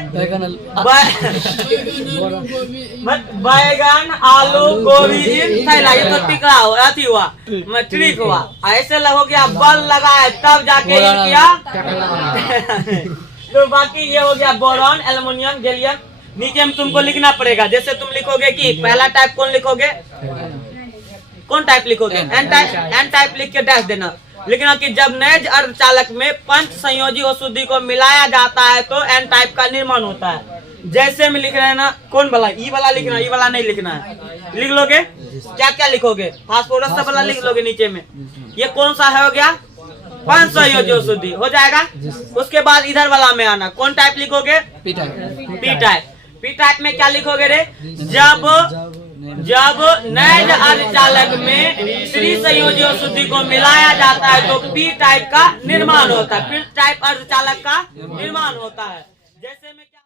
बैगन, आलू, गोभी, थैला। ये तो टिकड़ा हो, अति हुआ, ठीक हुआ। ऐसे हो गया, बल लगाए तब जाके किया। तो बाकी ये हो गया बोरॉन, एल्युमिनियम, गैलियम। नीचे में तुमको लिखना पड़ेगा, जैसे तुम लिखोगे कि पहला टाइप कौन लिखोगे? कौन टाइप लिखोगे? N type. N टाइप लिख के डैश देना। लिखना कि जब नैज अर्धचालक में पंच संयोजी अशुद्धि को मिलाया जाता है तो N टाइप का निर्माण होता है। जैसे में लिख रहे हैं ना, कौन वाला, ई वाला लिखना है, ई वाला नहीं लिखना है। लिख लोगे, क्या क्या लिखोगे, फास्फोरस वाला लिख लोगे नीचे में। ये कौन सा है, हो गया 5 सहयोजी शुद्धि, हो जाएगा। उसके बाद इधर वाला में आना, कौन टाइप लिखोगे, पी टाइप। पी टाइप में क्या लिखोगे रे, जब नैज अर्धचालक में त्रिसंयोजी शुद्धि को मिलाया जाता है तो पी टाइप का निर्माण होता है, पी टाइप अर्धचालक का निर्माण होता है। जैसे में क्या